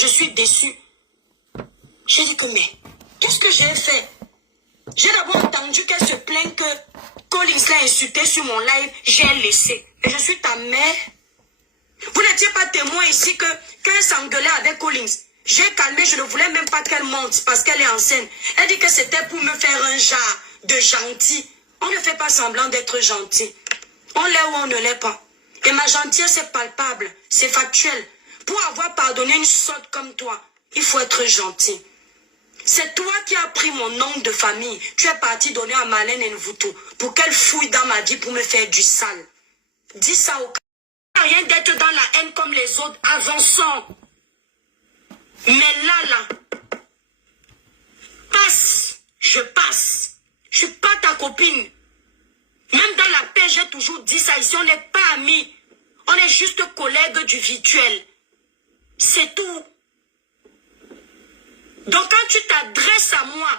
je suis déçue. J'ai dit que mais, qu'est-ce que j'ai fait? J'ai d'abord entendu qu'elle se plaint que Collins l'a insulté sur mon live, j'ai laissé. Et je suis ta mère. Vous n'étiez pas témoin ici que quand elle s'engueulait avec Collins, j'ai calmé, je ne voulais même pas qu'elle monte parce qu'elle est enceinte. Elle dit que c'était pour me faire un genre de gentil. On ne fait pas semblant d'être gentil. On l'est ou on ne l'est pas. Et ma gentillesse est palpable, c'est factuel. Pour avoir pardonné une sotte comme toi, il faut être gentil. C'est toi qui as pris mon nom de famille. Tu es parti donner à Marlène Nvuto pour qu'elle fouille dans ma vie pour me faire du sale. Dis ça au cas. Rien d'être dans la haine comme les autres. Avançons. Mais là, passe. Je passe. Je suis pas ta copine. Même dans la paix, j'ai toujours dit ça. Ici, on n'est pas amis. On est juste collègues du virtuel. C'est tout. Donc quand tu t'adresses à moi,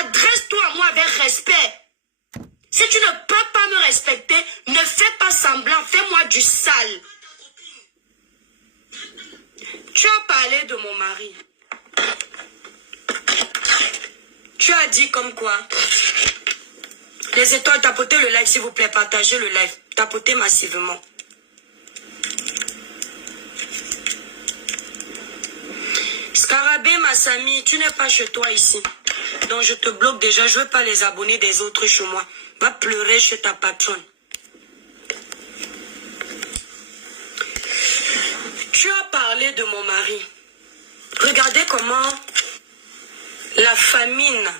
adresse-toi à moi avec respect. Si tu ne peux pas me respecter, ne fais pas semblant, fais-moi du sale. Tu as parlé de mon mari. Tu as dit comme quoi? Les étoiles, tapotez le live s'il vous plaît, partagez le live, tapotez massivement. Scarabée Massami, tu n'es pas chez toi ici. Donc je te bloque déjà, je ne veux pas les abonnés des autres chez moi. Va pleurer chez ta patronne. Tu as parlé de mon mari. Regardez comment la famine,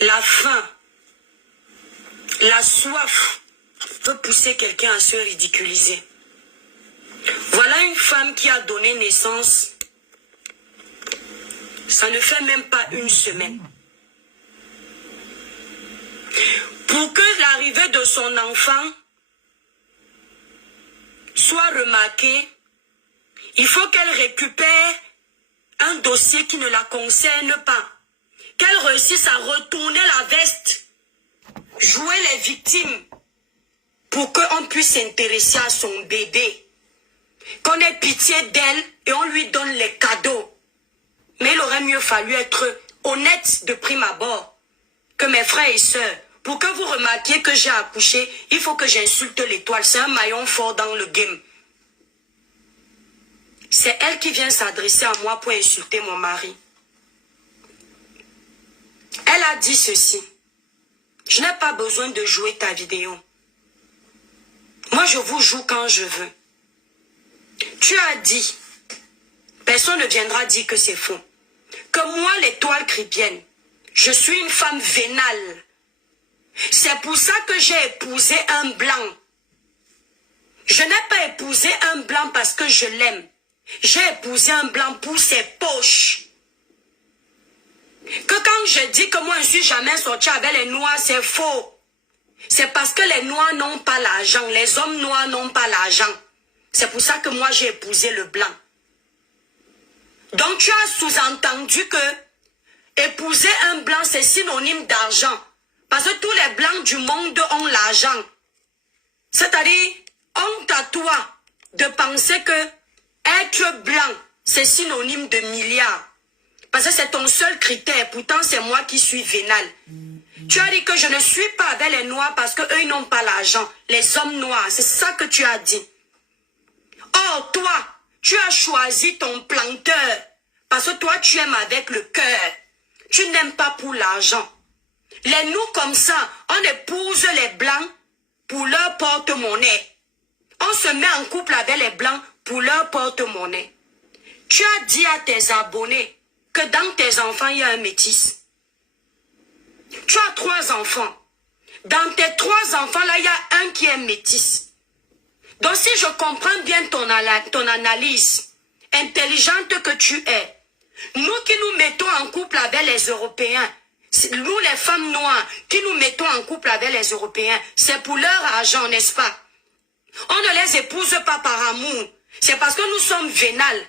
la faim, la soif peut pousser quelqu'un à se ridiculiser. Voilà une femme qui a donné naissance. Ça ne fait même pas une semaine. Pour que l'arrivée de son enfant soit remarquée, il faut qu'elle récupère un dossier qui ne la concerne pas. Qu'elle réussisse à retourner la veste, jouer les victimes, pour qu'on puisse s'intéresser à son bébé. Qu'on ait pitié d'elle et on lui donne les cadeaux. Mais il aurait mieux fallu être honnête de prime abord que mes frères et sœurs. Pour que vous remarquiez que j'ai accouché, il faut que j'insulte l'étoile. C'est un maillon fort dans le game. C'est elle qui vient s'adresser à moi pour insulter mon mari. Elle a dit ceci. Je n'ai pas besoin de jouer ta vidéo. Moi, je vous joue quand je veux. Tu as dit, personne ne viendra dire que c'est faux, que moi, l'étoile chrétienne, je suis une femme vénale. C'est pour ça que j'ai épousé un blanc. Je n'ai pas épousé un blanc parce que je l'aime. J'ai épousé un blanc pour ses poches. Que quand je dis que moi je ne suis jamais sortie avec les noirs, c'est faux. C'est parce que les noirs n'ont pas l'argent. Les hommes noirs n'ont pas l'argent. C'est pour ça que moi j'ai épousé le blanc. Donc tu as sous-entendu que épouser un blanc c'est synonyme d'argent. Parce que tous les blancs du monde ont l'argent. C'est-à-dire, honte à toi de penser que être blanc, c'est synonyme de milliards. Parce que c'est ton seul critère. Pourtant, c'est moi qui suis vénal. Tu as dit que je ne suis pas avec les noirs parce qu'eux, ils n'ont pas l'argent. Les hommes noirs, c'est ça que tu as dit. Or, toi, tu as choisi ton planteur. Parce que toi, tu aimes avec le cœur. Tu n'aimes pas pour l'argent. Les nous comme ça, on épouse les blancs pour leur porte-monnaie. On se met en couple avec les blancs pour leur porte-monnaie. Tu as dit à tes abonnés que dans tes enfants, il y a un métis. Tu as 3 enfants. Dans tes 3 enfants-là, il y a un qui est métis. Donc si je comprends bien ton analyse intelligente que tu es, nous qui nous mettons en couple avec les Européens, nous les femmes noires qui nous mettons en couple avec les Européens, c'est pour leur argent, n'est-ce pas? On ne les épouse pas par amour. C'est parce que nous sommes vénales.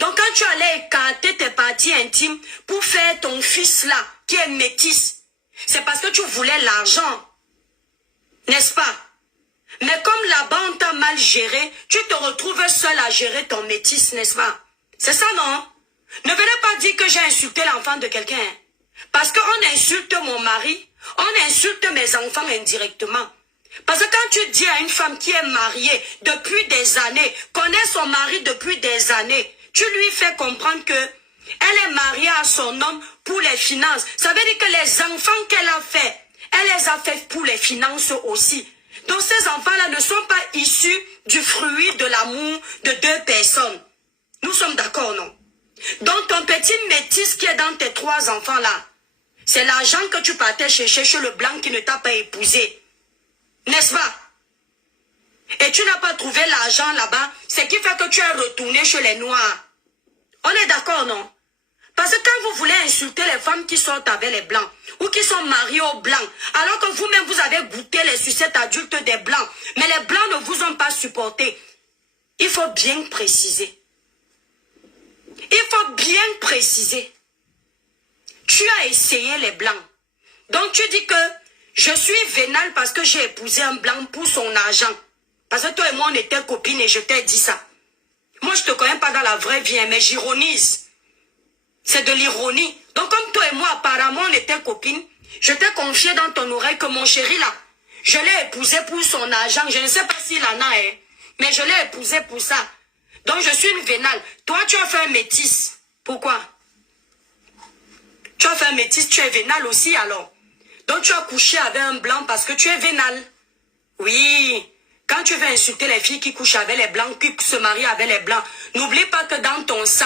Donc quand tu allais écarter tes parties intimes pour faire ton fils là, qui est métis, c'est parce que tu voulais l'argent. N'est-ce pas? Mais comme là-bas on t'a mal géré, tu te retrouves seul à gérer ton métis, n'est-ce pas? C'est ça, non? Ne venez pas dire que j'ai insulté l'enfant de quelqu'un. Hein. Parce qu'on insulte mon mari, on insulte mes enfants indirectement. Parce que quand tu dis à une femme qui est mariée depuis des années, connaît son mari depuis des années, tu lui fais comprendre que elle est mariée à son homme pour les finances. Ça veut dire que les enfants qu'elle a fait, elle les a fait pour les finances aussi. Donc ces enfants-là ne sont pas issus du fruit de l'amour de deux personnes. Nous sommes d'accord, non? Donc ton petit métis qui est dans tes trois enfants-là, c'est l'argent que tu partais chercher chez le blanc qui ne t'a pas épousé. N'est-ce pas? Et tu n'as pas trouvé l'argent là-bas, ce qui fait que tu es retourné chez les noirs. On est d'accord, non? Parce que quand vous voulez insulter les femmes qui sortent avec les blancs, ou qui sont mariées aux blancs, alors que vous-même vous avez goûté les sucettes adultes des blancs, mais les blancs ne vous ont pas supporté, il faut bien préciser. Il faut bien préciser. Tu as essayé les blancs. Donc tu dis que je suis vénale parce que j'ai épousé un blanc pour son argent. Parce que toi et moi on était copines et je t'ai dit ça. Moi je te connais pas dans la vraie vie, mais j'ironise. C'est de l'ironie. Donc comme toi et moi apparemment on était copines, je t'ai confié dans ton oreille que mon chéri là, je l'ai épousé pour son argent. Je ne sais pas s'il en a, hein, mais je l'ai épousé pour ça. Donc je suis une vénale. Toi tu as fait un métis. Pourquoi? Tu as fait un métis, tu es vénale aussi alors. Donc tu as couché avec un blanc parce que tu es vénale. Oui. Quand tu veux insulter les filles qui couchent avec les blancs, qui se marient avec les blancs, n'oublie pas que dans ton sang,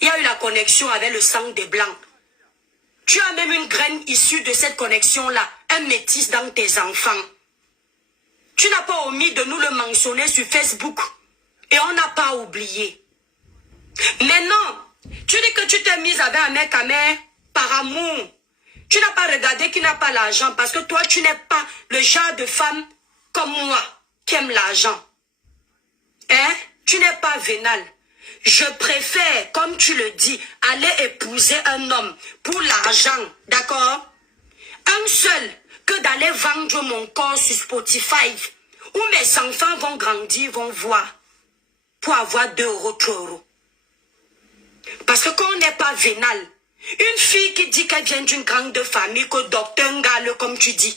il y a eu la connexion avec le sang des blancs. Tu as même une graine issue de cette connexion-là, un métis dans tes enfants. Tu n'as pas omis de nous le mentionner sur Facebook. Et on n'a pas oublié. Maintenant, tu dis que tu t'es mise avec un mec à mère par amour. Tu n'as pas regardé qui n'a pas l'argent parce que toi, tu n'es pas le genre de femme comme moi qui aime l'argent. Hein? Tu n'es pas vénale. Je préfère, comme tu le dis, aller épouser un homme pour l'argent, d'accord? Un seul, que d'aller vendre mon corps sur Spotify, où mes enfants vont grandir, vont voir, pour avoir 2 euros, 3 euros. Parce que quand on n'est pas vénal, une fille qui dit qu'elle vient d'une grande famille, que docteur Ngale, comme tu dis,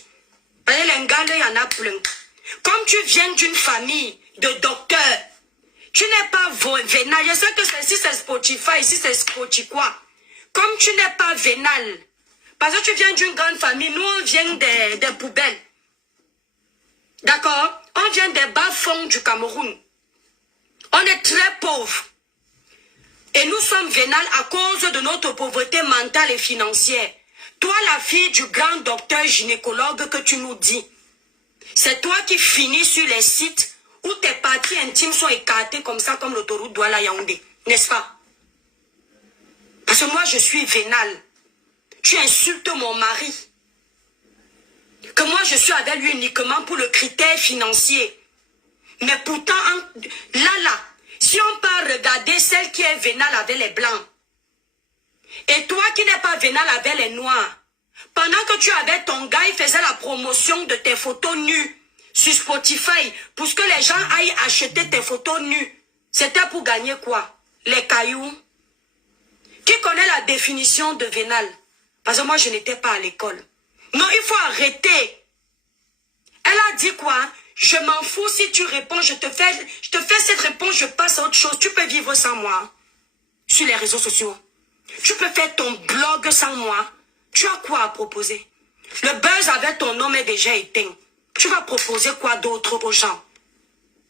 parce que les Ngale, il y en a plein. Comme tu viens d'une famille de docteurs, tu n'es pas vénal. Je sais que si c'est Spotify, ici c'est Spotify quoi. Comme tu n'es pas vénal, parce que tu viens d'une grande famille, nous on vient des poubelles. D'accord? On vient des bas-fonds du Cameroun. On est très pauvres. Et nous sommes vénales à cause de notre pauvreté mentale et financière. Toi, la fille du grand docteur gynécologue que tu nous dis, c'est toi qui finis sur les sites où tes parties intimes sont écartées comme ça, comme l'autoroute Douala-Yaoundé. N'est-ce pas? Parce que moi, je suis vénale. Tu insultes mon mari. Que moi, je suis avec lui uniquement pour le critère financier. Mais pourtant, là, si on peut regarder celle qui est vénale avec les blancs, et toi qui n'es pas vénale avec les noirs, pendant que tu avais ton gars, il faisait la promotion de tes photos nues sur Spotify, pour que les gens aillent acheter tes photos nues. C'était pour gagner quoi? Les cailloux. Qui connaît la définition de vénale? Parce que moi, je n'étais pas à l'école. Non, il faut arrêter. Elle a dit quoi? Je m'en fous si tu réponds, je te fais cette réponse, je passe à autre chose. Tu peux vivre sans moi sur les réseaux sociaux. Tu peux faire ton blog sans moi. Tu as quoi à proposer? Le buzz avec ton nom est déjà éteint. Tu vas proposer quoi d'autre aux gens?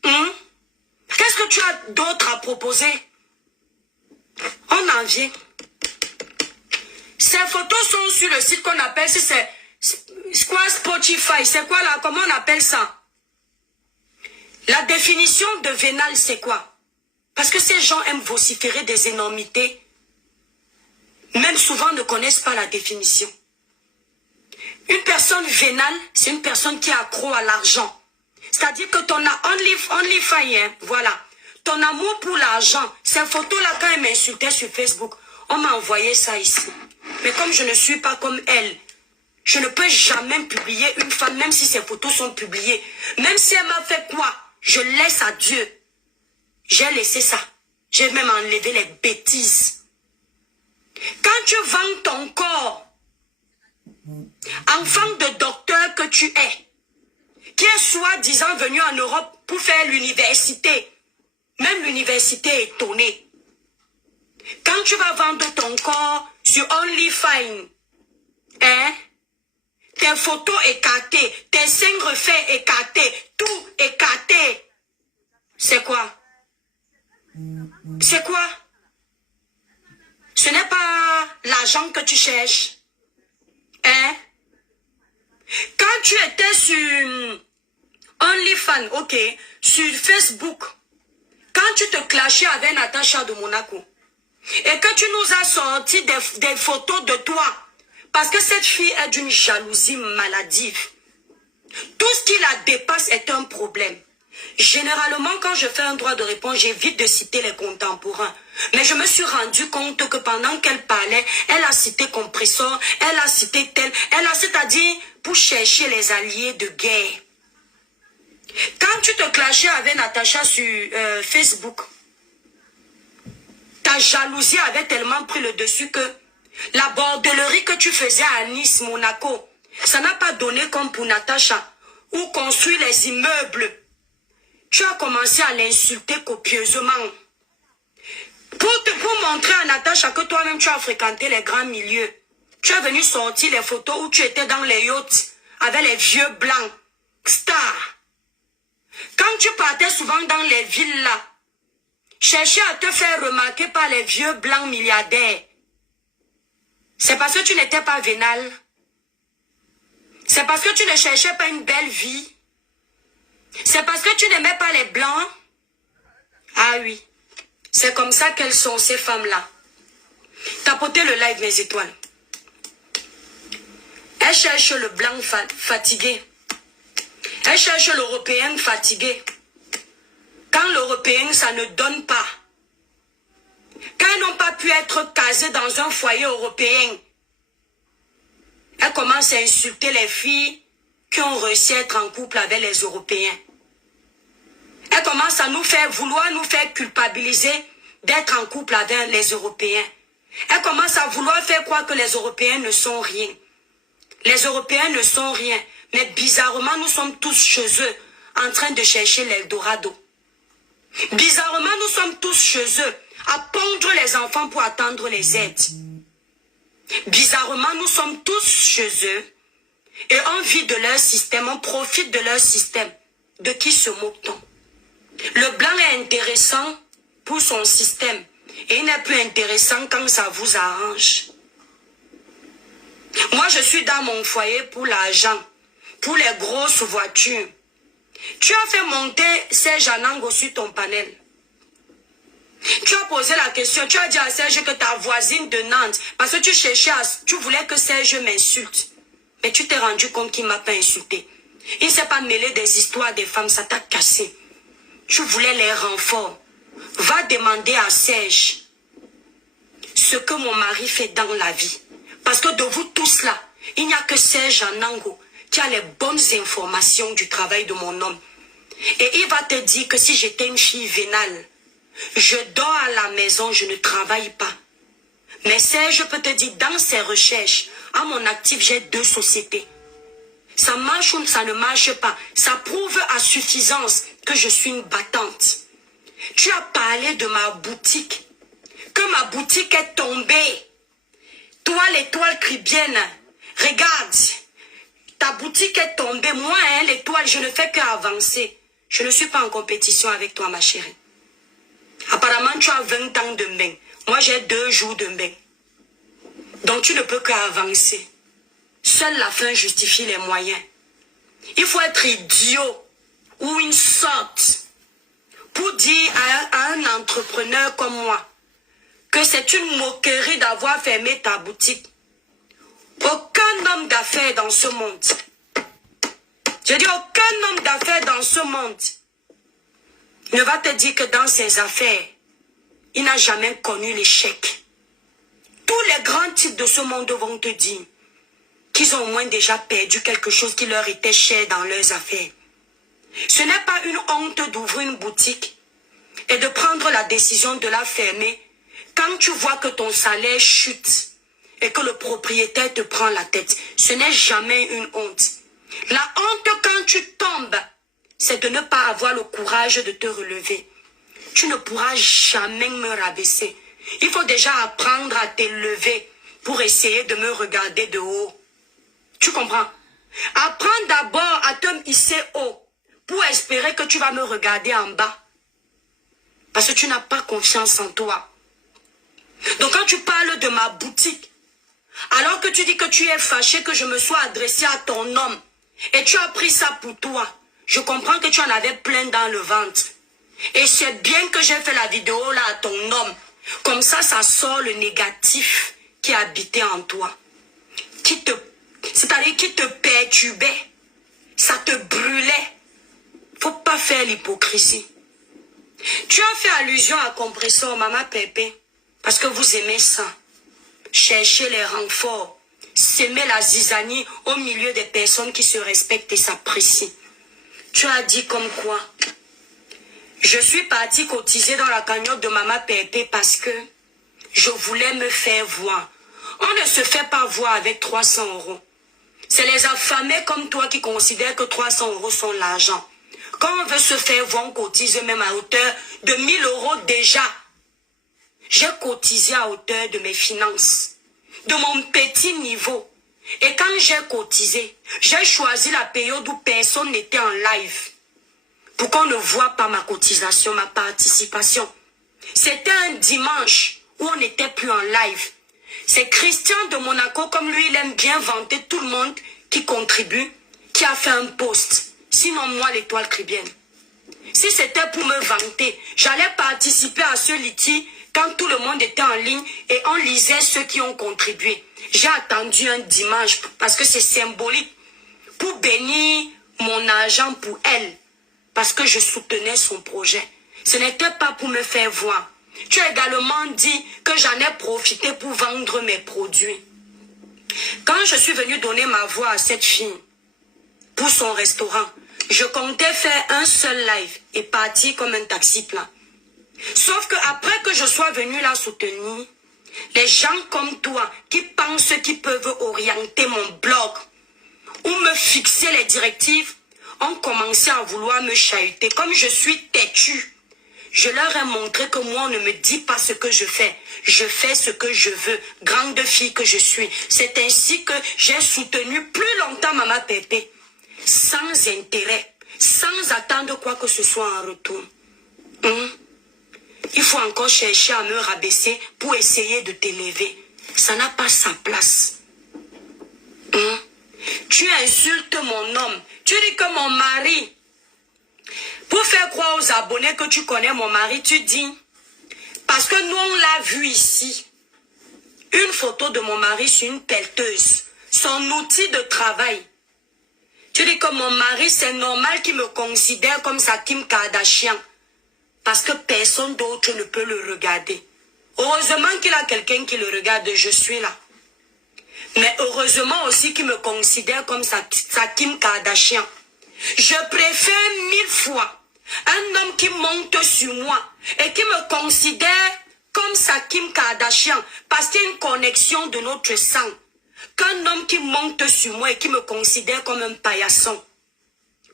Qu'est-ce que tu as d'autre à proposer? On en vient. Ces photos sont sur le site qu'on appelle, si c'est quoi Spotify, c'est quoi là, comment on appelle ça? La définition de vénal, c'est quoi? Parce que ces gens aiment vociférer des énormités. Même souvent ne connaissent pas la définition. Une personne vénale, c'est une personne qui est accro à l'argent. C'est-à-dire que ton only fire, voilà. Ton amour pour l'argent, ces photos-là, quand elle m'insultait sur Facebook, on m'a envoyé ça ici. Mais comme je ne suis pas comme elle, je ne peux jamais publier une femme, même si ses photos sont publiées. Même si elle m'a fait quoi, je laisse à Dieu. J'ai laissé ça. J'ai même enlevé les bêtises. Quand tu vends ton corps, enfant de docteur que tu es, qui est soi-disant venu en Europe pour faire l'université, même l'université est étonnée. Quand tu vas vendre ton corps sur OnlyFans, hein, tes photos écartées, tes seins refaits écartés, tout écarté, c'est quoi? C'est quoi? Ce n'est pas l'argent que tu cherches. Hein? Quand tu étais sur OnlyFans, ok, sur Facebook, quand tu te clashais avec Natacha de Monaco, et que tu nous as sorti des photos de toi, parce que cette fille est d'une jalousie maladive. Tout ce qui la dépasse est un problème. Généralement, quand je fais un droit de réponse, j'évite de citer les contemporains. Mais je me suis rendu compte que pendant qu'elle parlait, elle a cité Compressor, elle a cité tel, c'est-à-dire pour chercher les alliés de guerre. Quand tu te clashais avec Natacha sur Facebook, ta jalousie avait tellement pris le dessus que la bordellerie que tu faisais à Nice, Monaco, ça n'a pas donné comme pour Natacha, ou construire les immeubles. Tu as commencé à l'insulter copieusement. Pour montrer à Natacha que toi-même tu as fréquenté les grands milieux. Tu es venu sortir les photos où tu étais dans les yachts avec les vieux blancs. Stars. Quand tu partais souvent dans les villes là, chercher à te faire remarquer par les vieux blancs milliardaires. C'est parce que tu n'étais pas vénal. C'est parce que tu ne cherchais pas une belle vie. C'est parce que tu n'aimais pas les blancs. Ah oui. C'est comme ça qu'elles sont, ces femmes-là. Tapotez le live, mes étoiles. Elles cherchent le blanc fatigué. Elles cherchent l'européen fatigué. Quand l'européen, ça ne donne pas. Quand elles n'ont pas pu être casées dans un foyer européen, elles commencent à insulter les filles qui ont réussi à être en couple avec les Européens. Elles commencent à vouloir nous faire culpabiliser d'être en couple avec les Européens. Elles commencent à vouloir faire croire que les Européens ne sont rien. Les Européens ne sont rien. Mais bizarrement, nous sommes tous chez eux, en train de chercher l'Eldorado. Bizarrement, nous sommes tous chez eux, à pondre les enfants pour attendre les aides. Bizarrement, nous sommes tous chez eux, et on vit de leur système, on profite de leur système. De qui se moque-t-on? Le blanc est intéressant pour son système, et il n'est plus intéressant quand ça vous arrange. Moi, je suis dans mon foyer pour l'argent, pour les grosses voitures. Tu as fait monter Serge Anango sur ton panel. Tu as posé la question, tu as dit à Serge que ta voisine de Nantes, parce que tu voulais que Serge m'insulte. Mais tu t'es rendu compte qu'il ne m'a pas insulté. Il ne s'est pas mêlé des histoires des femmes, ça t'a cassé. Tu voulais les renforts. Va demander à Serge ce que mon mari fait dans la vie. Parce que de vous tous là, il n'y a que Serge Anango qui a les bonnes informations du travail de mon homme. Et il va te dire que si j'étais une fille vénale, je dors à la maison, je ne travaille pas. Mais Serge peut te dire, dans ses recherches, à mon actif, j'ai 2 sociétés. Ça marche ou ça ne marche pas. Ça prouve à suffisance que je suis une battante. Tu as parlé de ma boutique, que ma boutique est tombée. Toi, l'étoile cribienne, regarde, ta boutique est tombée. Moi, hein, l'étoile, je ne fais qu'avancer. Je ne suis pas en compétition avec toi, ma chérie. Apparemment, tu as 20 ans de bain. Moi, j'ai 2 jours de bain. Donc, tu ne peux qu'avancer. Seule la fin justifie les moyens. Il faut être idiot ou une sorte pour dire à un entrepreneur comme moi que c'est une moquerie d'avoir fermé ta boutique. Aucun homme d'affaires dans ce monde, je dis aucun homme d'affaires dans ce monde ne va te dire que dans ses affaires, il n'a jamais connu l'échec. Tous les grands types de ce monde vont te dire qu'ils ont au moins déjà perdu quelque chose qui leur était cher dans leurs affaires. Ce n'est pas une honte d'ouvrir une boutique et de prendre la décision de la fermer quand tu vois que ton salaire chute et que le propriétaire te prend la tête. Ce n'est jamais une honte. La honte quand tu tombes, c'est de ne pas avoir le courage de te relever. Tu ne pourras jamais me rabaisser. Il faut déjà apprendre à t'élever pour essayer de me regarder de haut. Tu comprends? Apprends d'abord à te hisser haut pour espérer que tu vas me regarder en bas. Parce que tu n'as pas confiance en toi. Donc quand tu parles de ma boutique, alors que tu dis que tu es fâché que je me sois adressé à ton homme, et tu as pris ça pour toi, je comprends que tu en avais plein dans le ventre. Et c'est bien que j'ai fait la vidéo là à ton homme. Comme ça, ça sort le négatif qui habitait en toi. C'est-à-dire qui te perturbait. Ça te brûlait. Faut pas faire l'hypocrisie. Tu as fait allusion à Compressor, Maman Pépé, parce que vous aimez ça. Chercher les renforts. S'aimer la zizanie au milieu des personnes qui se respectent et s'apprécient. Tu as dit comme quoi? Je suis partie cotiser dans la cagnotte de Maman Pépé parce que je voulais me faire voir. On ne se fait pas voir avec 300 €. C'est les affamés comme toi qui considèrent que 300 € sont l'argent. Quand on veut se faire voir, on cotise même à hauteur de 1000 € déjà. J'ai cotisé à hauteur de mes finances, de mon petit niveau. Et quand j'ai cotisé, j'ai choisi la période où personne n'était en live. Pour qu'on ne voit pas ma cotisation, ma participation. C'était un dimanche où on n'était plus en live. C'est Christian de Monaco, comme lui, il aime bien vanter tout le monde qui contribue, qui a fait un post. Sinon, moi, l'étoile caribéenne. Si c'était pour me vanter, j'allais participer à ce litige quand tout le monde était en ligne et on lisait ceux qui ont contribué. J'ai attendu un dimanche parce que c'est symbolique pour bénir mon argent pour elle. Parce que je soutenais son projet. Ce n'était pas pour me faire voir. Tu as également dit que j'en ai profité pour vendre mes produits. Quand je suis venue donner ma voix à cette fille pour son restaurant, je comptais faire un seul live et partir comme un taxi plat. Sauf que après que je sois venue la soutenir, les gens comme toi qui pensent qu'ils peuvent orienter mon blog ou me fixer les directives ont commencé à vouloir me chahuter. Comme je suis têtue, je leur ai montré que moi, on ne me dit pas ce que je fais. Je fais ce que je veux. Grande fille que je suis. C'est ainsi que j'ai soutenu plus longtemps Maman Pépé. Sans intérêt. Sans attendre quoi que ce soit en retour. Il faut encore chercher à me rabaisser pour essayer de t'élever. Ça n'a pas sa place. Tu insultes mon homme. Tu dis que mon mari, pour faire croire aux abonnés que tu connais mon mari, tu dis, parce que nous on l'a vu ici, une photo de mon mari sur une pelleteuse, son outil de travail. Tu dis que mon mari, c'est normal qu'il me considère comme sa Kim Kardashian, parce que personne d'autre ne peut le regarder. Heureusement qu'il a quelqu'un qui le regarde, je suis là. Mais heureusement aussi qu'il me considère comme sa Kim Kardashian. Je préfère 1000 fois un homme qui monte sur moi et qui me considère comme sa Kim Kardashian parce qu'il y a une connexion de notre sang, qu'un homme qui monte sur moi et qui me considère comme un paillasson.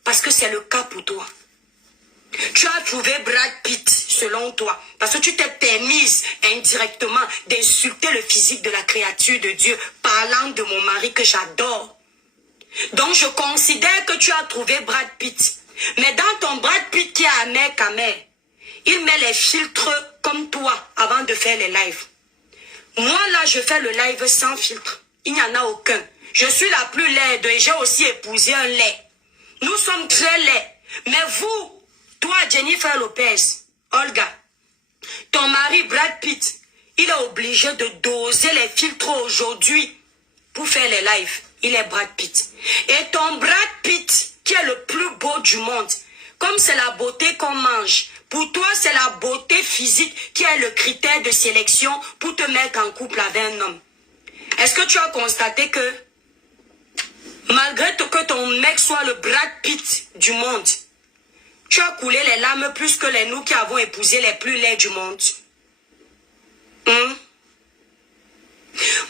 Parce que c'est le cas pour toi. Tu as trouvé Brad Pitt selon toi parce que tu t'es permise indirectement d'insulter le physique de la créature de Dieu parlant de mon mari que j'adore. Donc je considère que tu as trouvé Brad Pitt. Mais dans ton Brad Pitt qui est amer, il met les filtres comme toi avant de faire les lives. Moi là je fais le live sans filtre. Il n'y en a aucun. Je suis la plus laide et j'ai aussi épousé un lait. Nous sommes très laids. Mais vous, toi Jennifer Lopez, Olga, ton mari Brad Pitt, il est obligé de doser les filtres aujourd'hui pour faire les lives. Il est Brad Pitt. Et ton Brad Pitt, qui est le plus beau du monde, comme c'est la beauté qu'on mange, pour toi c'est la beauté physique qui est le critère de sélection pour te mettre en couple avec un homme. Est-ce que tu as constaté que malgré que ton mec soit le Brad Pitt du monde, Tu as coulé les larmes plus que nous qui avons épousé les plus laids du monde.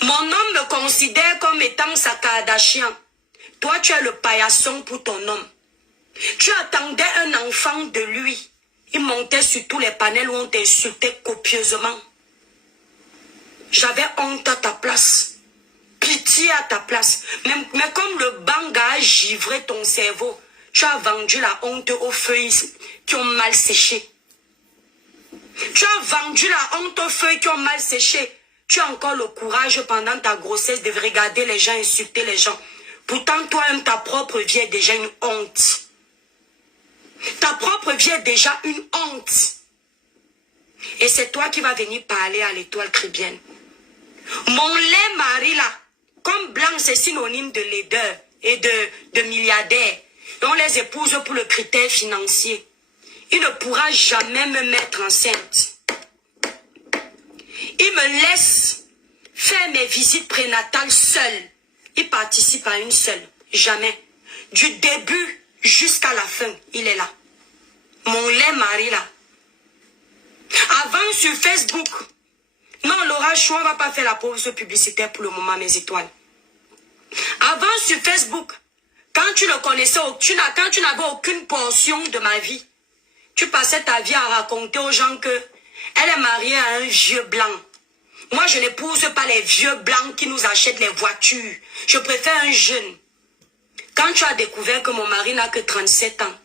Mon homme me considère comme étant sa Kardashian. Toi, tu es le paillasson pour ton homme. Tu attendais un enfant de lui. Il montait sur tous les panels où on t'insultait copieusement. J'avais honte à ta place. Pitié à ta place. Mais comme le banga a givré ton cerveau, tu as vendu la honte aux feuilles qui ont mal séché. Tu as vendu la honte aux feuilles qui ont mal séché. Tu as encore le courage pendant ta grossesse de regarder les gens, insulter les gens. Pourtant, toi-même, ta propre vie est déjà une honte. Ta propre vie est déjà une honte. Et c'est toi qui vas venir parler à l'étoile chrétienne. Mon lait mari là, comme blanc c'est synonyme de laideur et de milliardaire. Et on les épouse pour le critère financier. Il ne pourra jamais me mettre enceinte. Il me laisse faire mes visites prénatales seul. Il participe à une seule. Jamais. Du début jusqu'à la fin, il est là. Mon lait mari là. Avant sur Facebook. Non, Laura Chou, on ne va pas faire la pause publicitaire pour le moment, mes étoiles. Avant sur Facebook, quand tu le connaissais, quand tu n'avais aucune portion de ma vie, tu passais ta vie à raconter aux gens que elle est mariée à un vieux blanc. Moi, je n'épouse pas les vieux blancs qui nous achètent les voitures. Je préfère un jeune. Quand tu as découvert que mon mari n'a que 37 ans,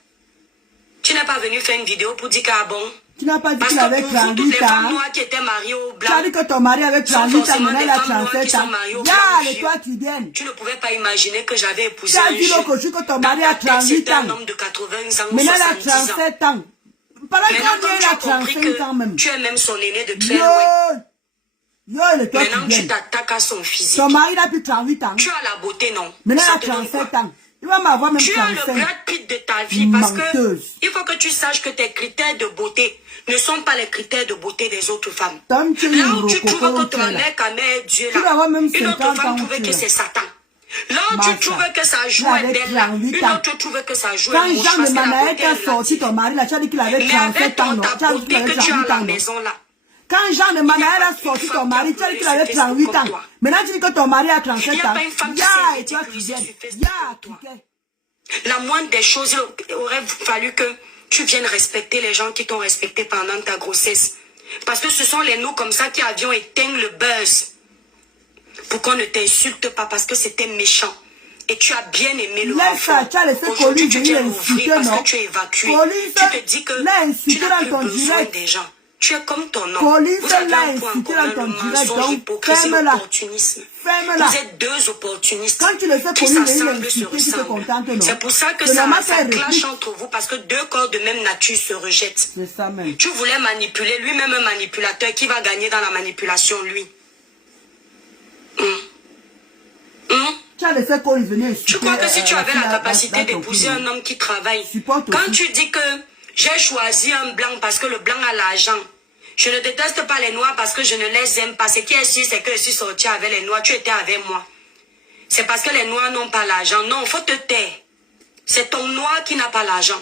tu n'es pas venu faire une vidéo pour dire qu'à bon. Tu n'as pas dit qu'il avait 38 ans. Toutes les femmes noires qui étaient mariées au blanc. Tu as dit que ton mari avait 38 ans, maintenant il a 37 ans. Ya, toi qui viens. Tu ne pouvais pas imaginer que j'avais épousé un jeune. Tu as dit que ton mari a 38 ans. Un homme de 80 ans. Maintenant il a 37 ans. Pendant maintenant, il a 35 ans même. Tu es même son aîné de très loin. Maintenant, tu t'attaques à son physique. Ton mari n'a plus 38 ans. Tu as la beauté, non? Maintenant il a 37 ans. Il va m'avoir même 35. Tu as le Brad Pitt de ta vie parce que il faut que tu saches que tes critères de beauté ne sont pas les critères de beauté des autres femmes. Là où tu trouves que ton mec est Dieu là, une autre femme trouvait que c'est Satan. Là où tu trouves que ça joue est belle là, une autre trouve que ça joue est moche parce que la beauté est sorti ton mari là, tu as dit qu'il avait 37 ans. Mais avec ta beauté que tu as à la maison là. Quand Jean de Manaël a sorti ton mari, tu as dit qu'il avait 38 ans. Maintenant tu dis que ton mari a 37 ans. Ya, et toi tu viens. Ya, la moindre des choses, il aurait fallu que tu viennes respecter les gens qui t'ont respecté pendant ta grossesse. Parce que ce sont les nous comme ça qui avions éteint le buzz. Pour qu'on ne t'insulte pas parce que c'était méchant. Et tu as bien aimé le renfort. Aujourd'hui, tu viens m'ouvrir parce que tu es évacué. Tu te dis que tu n'as plus besoin des gens. Tu es comme ton nom. Vous avez un point en commun, le mensonge, l'hypocrisie, l'opportunisme. Vous êtes deux opportunistes qui s'assemblent se ressemblent. C'est pour ça que ça clash entre vous parce que deux corps de même nature se rejettent. Tu voulais manipuler lui-même un manipulateur qui va gagner dans la manipulation, lui. Tu crois que si tu avais la capacité d'épouser un homme qui travaille, quand tu dis que j'ai choisi un blanc parce que le blanc a l'argent, je ne déteste pas les noirs parce que je ne les aime pas. Ce qui est sûr, c'est que je suis sortie avec les noirs. Tu étais avec moi. C'est parce que les noirs n'ont pas l'argent. Non, il faut te taire. C'est ton noir qui n'a pas l'argent.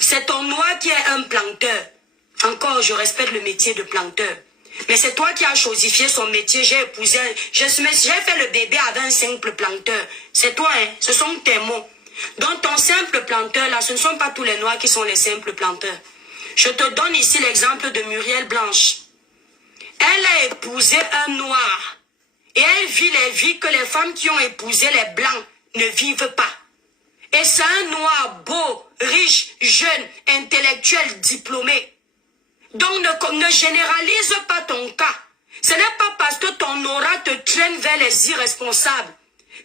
C'est ton noir qui est un planteur. Encore, je respecte le métier de planteur. Mais c'est toi qui as chosifié son métier. J'ai épousé, j'ai fait le bébé avec un simple planteur. C'est toi, hein. Ce sont tes mots. Donc ton simple planteur, là, ce ne sont pas tous les noirs qui sont les simples planteurs. Je te donne ici l'exemple de Muriel Blanche. Elle a épousé un noir. Et elle vit les vies que les femmes qui ont épousé les blancs ne vivent pas. Et c'est un noir beau, riche, jeune, intellectuel, diplômé. Donc ne généralise pas ton cas. Ce n'est pas parce que ton aura te traîne vers les irresponsables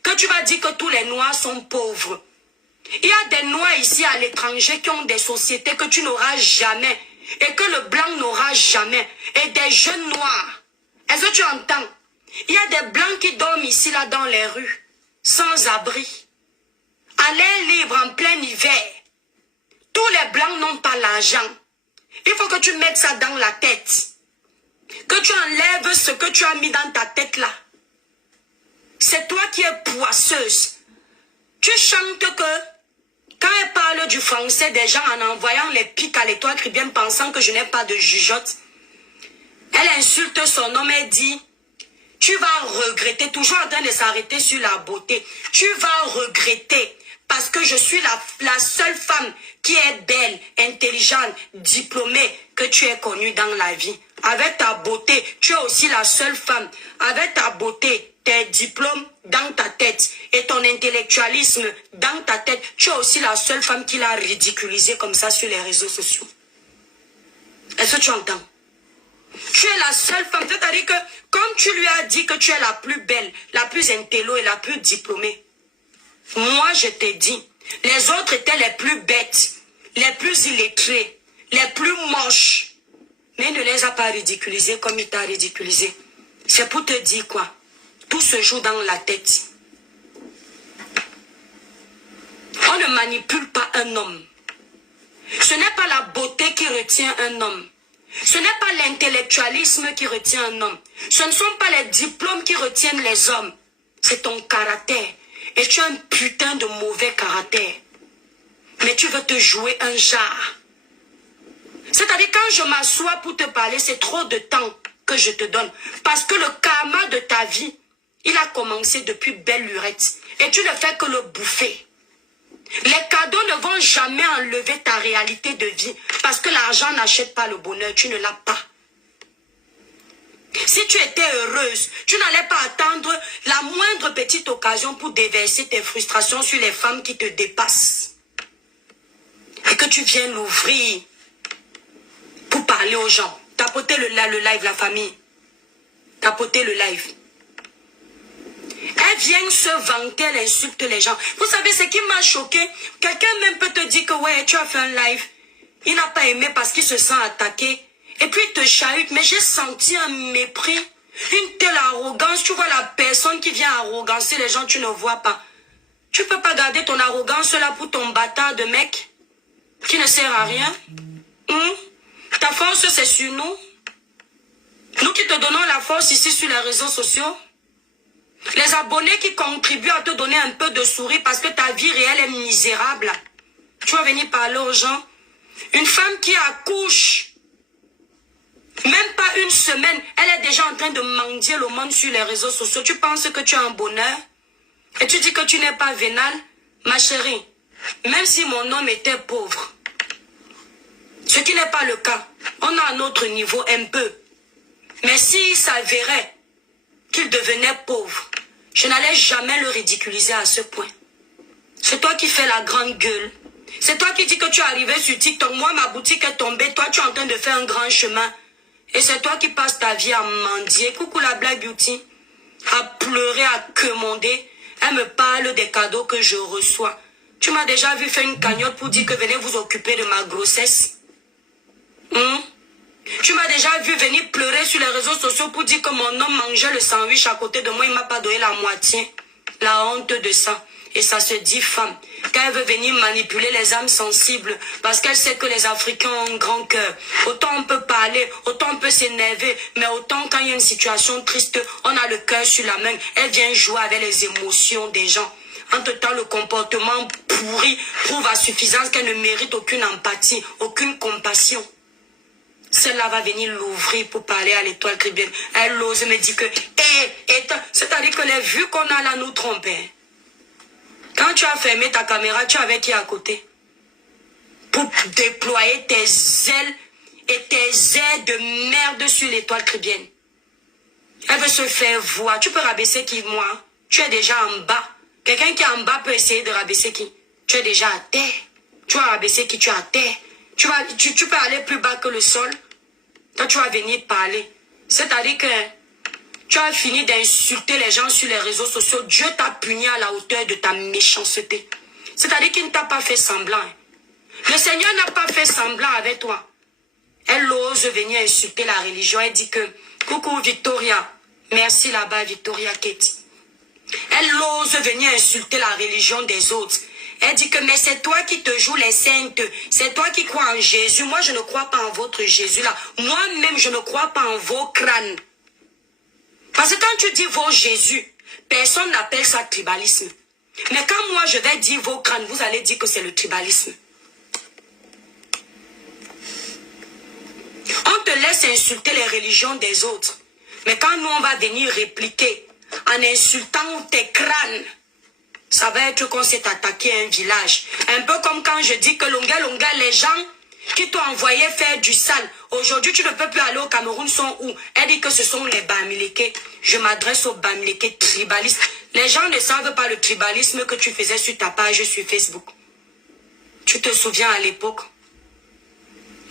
que tu vas dire que tous les noirs sont pauvres. Il y a des noirs ici à l'étranger qui ont des sociétés que tu n'auras jamais et que le blanc n'aura jamais. Et des jeunes noirs. Est-ce que tu entends? Il y a des blancs qui dorment ici, là, dans les rues, sans abri. À l'air libre, en plein hiver. Tous les blancs n'ont pas l'argent. Il faut que tu mettes ça dans la tête. Que tu enlèves ce que tu as mis dans ta tête, là. C'est toi qui es poisseuse. Tu chantes que Quand elle parle du français des gens en envoyant les pics à l'Étoile Caribéenne pensant que je n'ai pas de jugeote, elle insulte son homme et dit, tu vas regretter, toujours en train de s'arrêter sur la beauté, tu vas regretter parce que je suis la seule femme qui est belle, intelligente, diplômée que tu aies connue dans la vie. Avec ta beauté, tu es aussi la seule femme. Avec ta beauté, tes diplômes dans ta tête et ton intellectualisme dans ta tête, tu es aussi la seule femme qui l'a ridiculisé comme ça sur les réseaux sociaux. Est-ce que tu entends? Tu es la seule femme, c'est-à-dire que comme tu lui as dit que tu es la plus belle, la plus intello et la plus diplômée, moi je t'ai dit, les autres étaient les plus bêtes, les plus illettrés, les plus moches, mais il ne les a pas ridiculisés comme il t'a ridiculisé. C'est pour te dire quoi? Tout se joue dans la tête. On ne manipule pas un homme. Ce n'est pas la beauté qui retient un homme. Ce n'est pas l'intellectualisme qui retient un homme. Ce ne sont pas les diplômes qui retiennent les hommes. C'est ton caractère. Et tu as un putain de mauvais caractère. Mais tu veux te jouer un jar. C'est-à-dire quand je m'assois pour te parler, c'est trop de temps que je te donne. Parce que le karma de ta vie, il a commencé depuis belle lurette. Et tu ne fais que le bouffer. Les cadeaux ne vont jamais enlever ta réalité de vie. Parce que l'argent n'achète pas le bonheur. Tu ne l'as pas. Si tu étais heureuse, tu n'allais pas attendre la moindre petite occasion pour déverser tes frustrations sur les femmes qui te dépassent. Et que tu viennes l'ouvrir pour parler aux gens. Tapoter le live, la famille. Tapoter le live. Elle vient se vanter, elle insulte les gens. Vous savez ce qui m'a choqué? Quelqu'un même peut te dire que ouais, tu as fait un live. Il n'a pas aimé parce qu'il se sent attaqué. Et puis il te chahute. Mais j'ai senti un mépris. Une telle arrogance. Tu vois la personne qui vient arrogancer les gens, tu ne vois pas. Tu peux pas garder ton arrogance là pour ton bâtard de mec qui ne sert à rien. Ta force c'est sur nous. Nous qui te donnons la force ici sur les réseaux sociaux. Les abonnés qui contribuent à te donner un peu de sourire parce que ta vie réelle est misérable. Tu vas venir parler aux gens. Une femme qui accouche, même pas une semaine, elle est déjà en train de mendier le monde sur les réseaux sociaux. Tu penses que tu as un bonheur et tu dis que tu n'es pas vénale. Ma chérie, même si mon homme était pauvre, ce qui n'est pas le cas, on a un autre niveau un peu. Mais s'il s'avérait qu'il devenait pauvre, je n'allais jamais le ridiculiser à ce point. C'est toi qui fais la grande gueule. C'est toi qui dis que tu es arrivé sur TikTok. Moi, ma boutique est tombée. Toi, tu es en train de faire un grand chemin. Et c'est toi qui passes ta vie à mendier. Coucou la Black Beauty. À pleurer, à quemander. Elle me parle des cadeaux que je reçois. Tu m'as déjà vu faire une cagnotte pour dire que venez vous occuper de ma grossesse. Tu m'as déjà vu venir pleurer sur les réseaux sociaux pour dire que mon homme mangeait le sandwich à côté de moi. Il ne m'a pas donné la moitié. La honte de ça. Et ça se dit femme. Quand elle veut venir manipuler les âmes sensibles, parce qu'elle sait que les Africains ont un grand cœur. Autant on peut parler, autant on peut s'énerver, mais autant quand il y a une situation triste, on a le cœur sur la main. Elle vient jouer avec les émotions des gens. Entre-temps, le comportement pourri prouve à suffisance qu'elle ne mérite aucune empathie, aucune compassion. Celle-là va venir l'ouvrir pour parler à l'Étoile Caribéenne. Elle ose me dire que, c'est-à-dire que les vues qu'on a là nous trompent. Quand tu as fermé ta caméra, tu es avec qui à côté? Pour déployer tes ailes et tes ailes de merde sur l'Étoile Caribéenne. Elle veut se faire voir. Tu peux rabaisser qui, moi? Tu es déjà en bas. Quelqu'un qui est en bas peut essayer de rabaisser qui? Tu es déjà à terre. Tu vas rabaisser qui? Tu es à terre. Tu peux aller plus bas que le sol. Toi, tu vas venir parler. C'est-à-dire que tu as fini d'insulter les gens sur les réseaux sociaux. Dieu t'a puni à la hauteur de ta méchanceté. C'est-à-dire qu'il ne t'a pas fait semblant. Le Seigneur n'a pas fait semblant avec toi. Elle ose venir insulter la religion. Elle dit que, coucou Victoria. Merci là-bas, Victoria Katie. Elle ose venir insulter la religion des autres. Elle dit que, mais c'est toi qui te joues les saintes. C'est toi qui crois en Jésus. Moi, je ne crois pas en votre Jésus-là. Moi-même, je ne crois pas en vos crânes. Parce que quand tu dis vos Jésus, personne n'appelle ça tribalisme. Mais quand moi je vais dire vos crânes, vous allez dire que c'est le tribalisme. On te laisse insulter les religions des autres. Mais quand nous on va venir répliquer en insultant tes crânes, ça va être qu'on s'est attaqué à un village. Un peu comme quand je dis que longa, les gens qui t'ont envoyé faire du sale. Aujourd'hui, tu ne peux plus aller au Cameroun, sont où? Elle dit que ce sont les Bamileke. Je m'adresse aux Bamileke tribalistes. Les gens ne savent pas le tribalisme que tu faisais sur ta page sur Facebook. Tu te souviens à l'époque?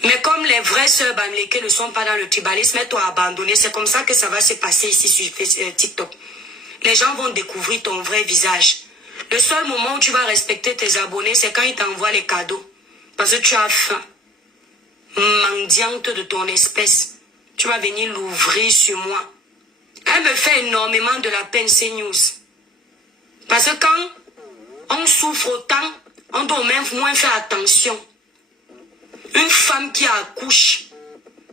Mais comme les vraies sœurs Bamileke ne sont pas dans le tribalisme, elles t'ont abandonné. C'est comme ça que ça va se passer ici sur TikTok. Les gens vont découvrir ton vrai visage. Le seul moment où tu vas respecter tes abonnés, c'est quand ils t'envoient les cadeaux. Parce que tu as faim. Mendiante de ton espèce. Tu vas venir l'ouvrir sur moi. Elle me fait énormément de la peine, ces news. Parce que quand on souffre autant, on doit même moins faire attention. Une femme qui accouche,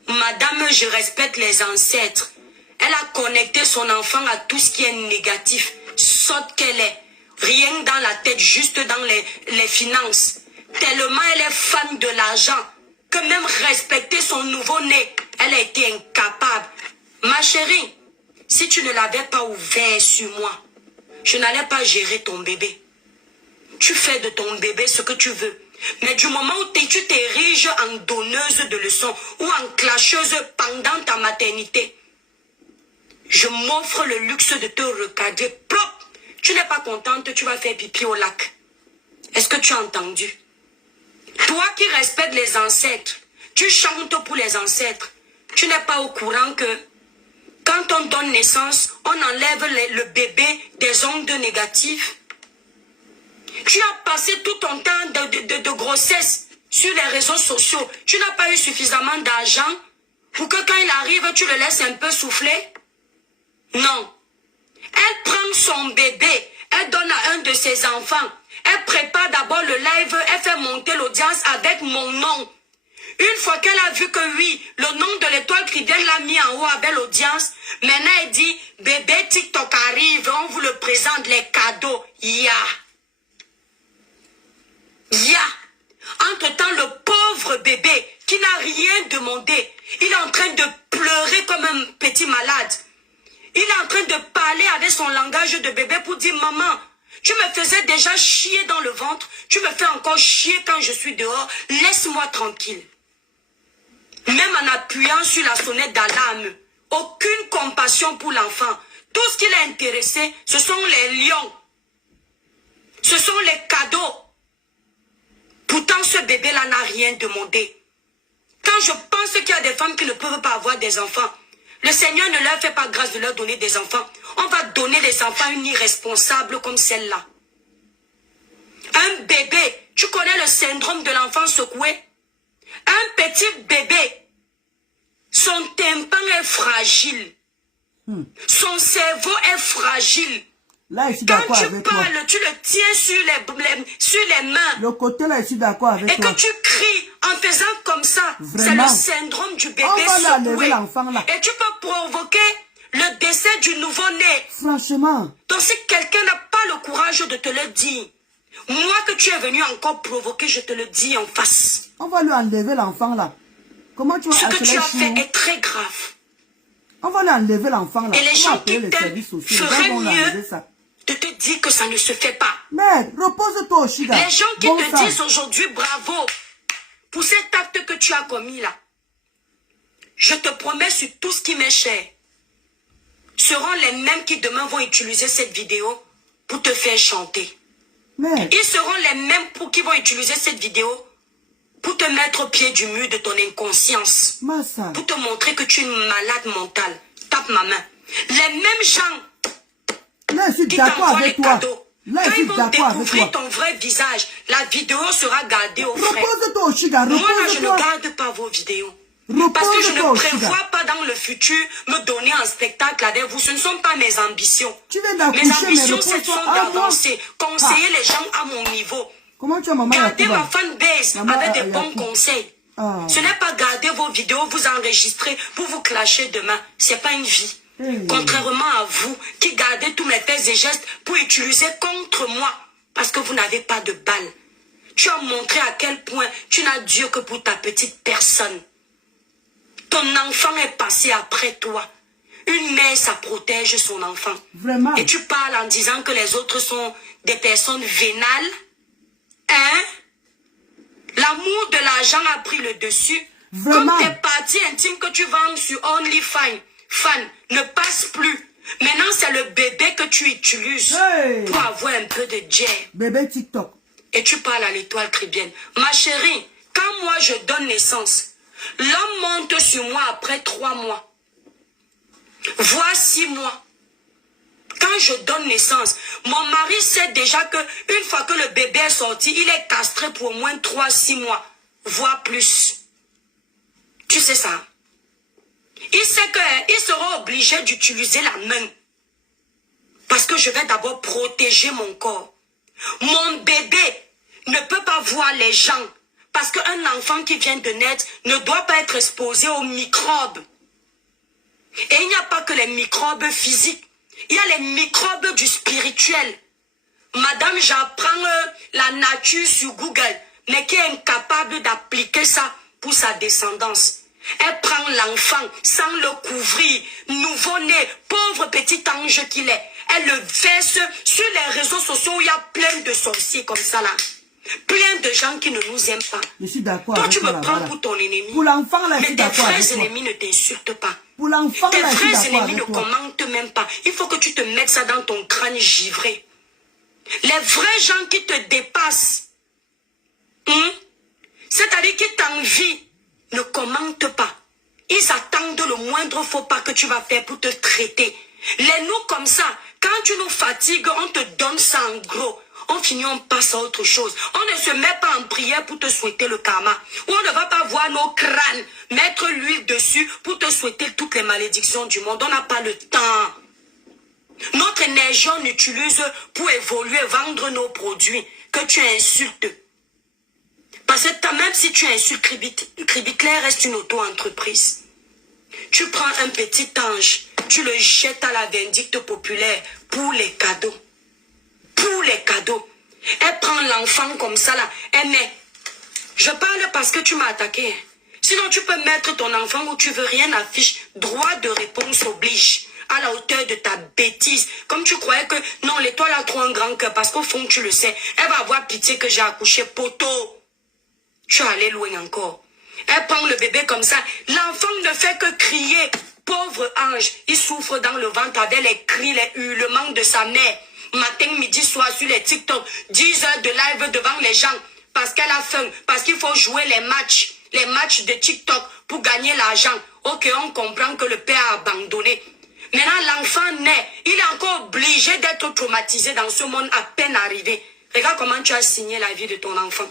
madame, je respecte les ancêtres. Elle a connecté son enfant à tout ce qui est négatif. Saute qu'elle est. Rien dans la tête, juste dans les finances. Tellement elle est fan de l'argent que même respecter son nouveau-né, elle a été incapable. Ma chérie, si tu ne l'avais pas ouvert sur moi, je n'allais pas gérer ton bébé. Tu fais de ton bébé ce que tu veux. Mais du moment où tu t'ériges en donneuse de leçons ou en clasheuse pendant ta maternité, je m'offre le luxe de te recadrer propre. Tu n'es pas contente, tu vas faire pipi au lac. Est-ce que tu as entendu? Toi qui respectes les ancêtres, tu chantes pour les ancêtres. Tu n'es pas au courant que quand on donne naissance, on enlève le bébé des ondes négatives. Tu as passé tout ton temps de grossesse sur les réseaux sociaux. Tu n'as pas eu suffisamment d'argent pour que quand il arrive, tu le laisses un peu souffler? Non. Elle prend son bébé, elle donne à un de ses enfants. Elle prépare d'abord le live, elle fait monter l'audience avec mon nom. Une fois qu'elle a vu que oui, le nom de l'étoile chrétienne l'a mis en haut avec l'audience, maintenant elle dit, bébé TikTok arrive, on vous le présente, les cadeaux. Entre-temps, le pauvre bébé qui n'a rien demandé, il est en train de pleurer comme un petit malade. Il est en train de parler avec son langage de bébé pour dire, maman, tu me faisais déjà chier dans le ventre, tu me fais encore chier quand je suis dehors, laisse-moi tranquille. Même en appuyant sur la sonnette d'alarme, aucune compassion pour l'enfant. Tout ce qui l'a intéressé, ce sont les lions. Ce sont les cadeaux. Pourtant, ce bébé-là n'a rien demandé. Quand je pense qu'il y a des femmes qui ne peuvent pas avoir des enfants, le Seigneur ne leur fait pas grâce de leur donner des enfants. On va donner des enfants à une irresponsable comme celle-là. Un bébé, tu connais le syndrome de l'enfant secoué? Un petit bébé, son tympan est fragile. Son cerveau est fragile. Là, je suis quand d'accord tu avec parles, toi. tu le tiens sur les mains. Le côté là, je suis d'accord avec et toi. Et que tu cries en faisant comme ça. C'est le syndrome du bébé secoué. Et tu peux provoquer le décès du nouveau-né. Franchement. Donc si quelqu'un n'a pas le courage de te le dire, moi que tu es venu encore provoquer, je te le dis en face. On va lui enlever l'enfant là. Comment tu vas Ce que tu as fait est très grave. On va lui enlever l'enfant là. Et les gens qui t'aiment feraient mieux de te dire que ça ne se fait pas. Mais repose-toi, Oshida. Les gens qui te disent aujourd'hui bravo pour cet acte que tu as commis là, je te promets sur tout ce qui m'est cher, seront les mêmes qui demain vont utiliser cette vidéo pour te faire chanter. Mais... Ils seront les mêmes qui vont utiliser cette vidéo pour te mettre au pied du mur de ton inconscience. Massa. Pour te montrer que tu es une malade mentale. Tape ma main. Les mêmes gens là, je suis qui t'envoient les toi. cadeaux, là, quand ils vont découvrir ton vrai visage, la vidéo sera gardée au frais. Repose-toi, Oshida. Moi là, je ne garde pas vos vidéos. Parce que je ne prévois pas dans le futur me donner un spectacle avec vous. Ce ne sont pas mes ambitions. Mes ambitions, c'est d'avancer, conseiller les gens à mon niveau. Comment tu as maman? Gardez ma fanbase avec des bons conseils. Ce n'est pas garder vos vidéos, vous enregistrer pour vous clasher demain. Ce n'est pas une vie. Contrairement à vous qui gardez tous mes faits et gestes pour utiliser contre moi. Parce que vous n'avez pas de balle. Tu as montré à quel point tu n'as Dieu que pour ta petite personne. Ton enfant est passé après toi. Une mère, ça protège son enfant. Vraiment. Et tu parles en disant que les autres sont des personnes vénales. Hein? L'amour de l'argent a pris le dessus. Vraiment. Comme tes parties intimes que tu vends sur OnlyFans ne passent plus. Maintenant, c'est le bébé que tu utilises pour avoir un peu de jet. Bébé TikTok. Et tu parles à l'étoile caribéenne. Ma chérie, quand moi je donne naissance, l'homme monte sur moi après 3 mois. Voire 6 mois. Quand je donne naissance, mon mari sait déjà que une fois que le bébé est sorti, il est castré pour au moins 3-6 mois, voire plus. Tu sais ça? Il sait qu'il sera obligé d'utiliser la main. Parce que je vais d'abord protéger mon corps. Mon bébé ne peut pas voir les gens. Parce qu'un enfant qui vient de naître ne doit pas être exposé aux microbes. Et il n'y a pas que les microbes physiques. Il y a les microbes du spirituel. Madame, j'apprends la nature sur Google, mais qui est incapable d'appliquer ça pour sa descendance. Elle prend l'enfant sans le couvrir, nouveau-né, pauvre petit ange qu'il est. Elle le verse sur les réseaux sociaux où il y a plein de sorciers comme ça là. Plein de gens qui ne nous aiment pas. Je suis d'accord. Toi, tu me prends pour ton ennemi. Pour l'enfant, là, mais tes vrais ennemis ne t'insultent pas. Pour l'enfant, tes là, vrais ennemis ne commentent même pas. Il faut que tu te mettes ça dans ton crâne givré. Les vrais gens qui te dépassent, c'est-à-dire qui t'envient, ne commentent pas. Ils attendent le moindre faux pas que tu vas faire pour te traiter. Les nous comme ça, quand tu nous fatigues, on te donne ça en gros. On finit, on passe à autre chose. On ne se met pas en prière pour te souhaiter le karma. Ou on ne va pas voir nos crânes, mettre l'huile dessus pour te souhaiter toutes les malédictions du monde. On n'a pas le temps. Notre énergie, on utilise pour évoluer, vendre nos produits. Que tu insultes. Parce que même si tu insultes, Cribiclair reste une auto-entreprise. Tu prends un petit ange, tu le jettes à la vindicte populaire pour les cadeaux. Pour les cadeaux. Elle prend l'enfant comme ça là. Elle met. Je parle parce que tu m'as attaqué. Sinon tu peux mettre ton enfant où tu veux, rien affiche. Droit de réponse oblige. À la hauteur de ta bêtise. Comme tu croyais que non, l'étoile a trop un grand cœur. Parce qu'au fond tu le sais. Elle va avoir pitié que j'ai accouché poteau. Tu es allé loin encore. Elle prend le bébé comme ça. L'enfant ne fait que crier. Pauvre ange. Il souffre dans le ventre avec les cris, les hurlements de sa mère. Matin, midi, soir sur les TikTok. 10 heures de live devant les gens. Parce qu'elle a faim. Parce qu'il faut jouer les matchs. Les matchs de TikTok pour gagner l'argent. Ok, on comprend que le père a abandonné. Maintenant, l'enfant naît. Il est encore obligé d'être traumatisé dans ce monde à peine arrivé. Regarde comment tu as signé la vie de ton enfant.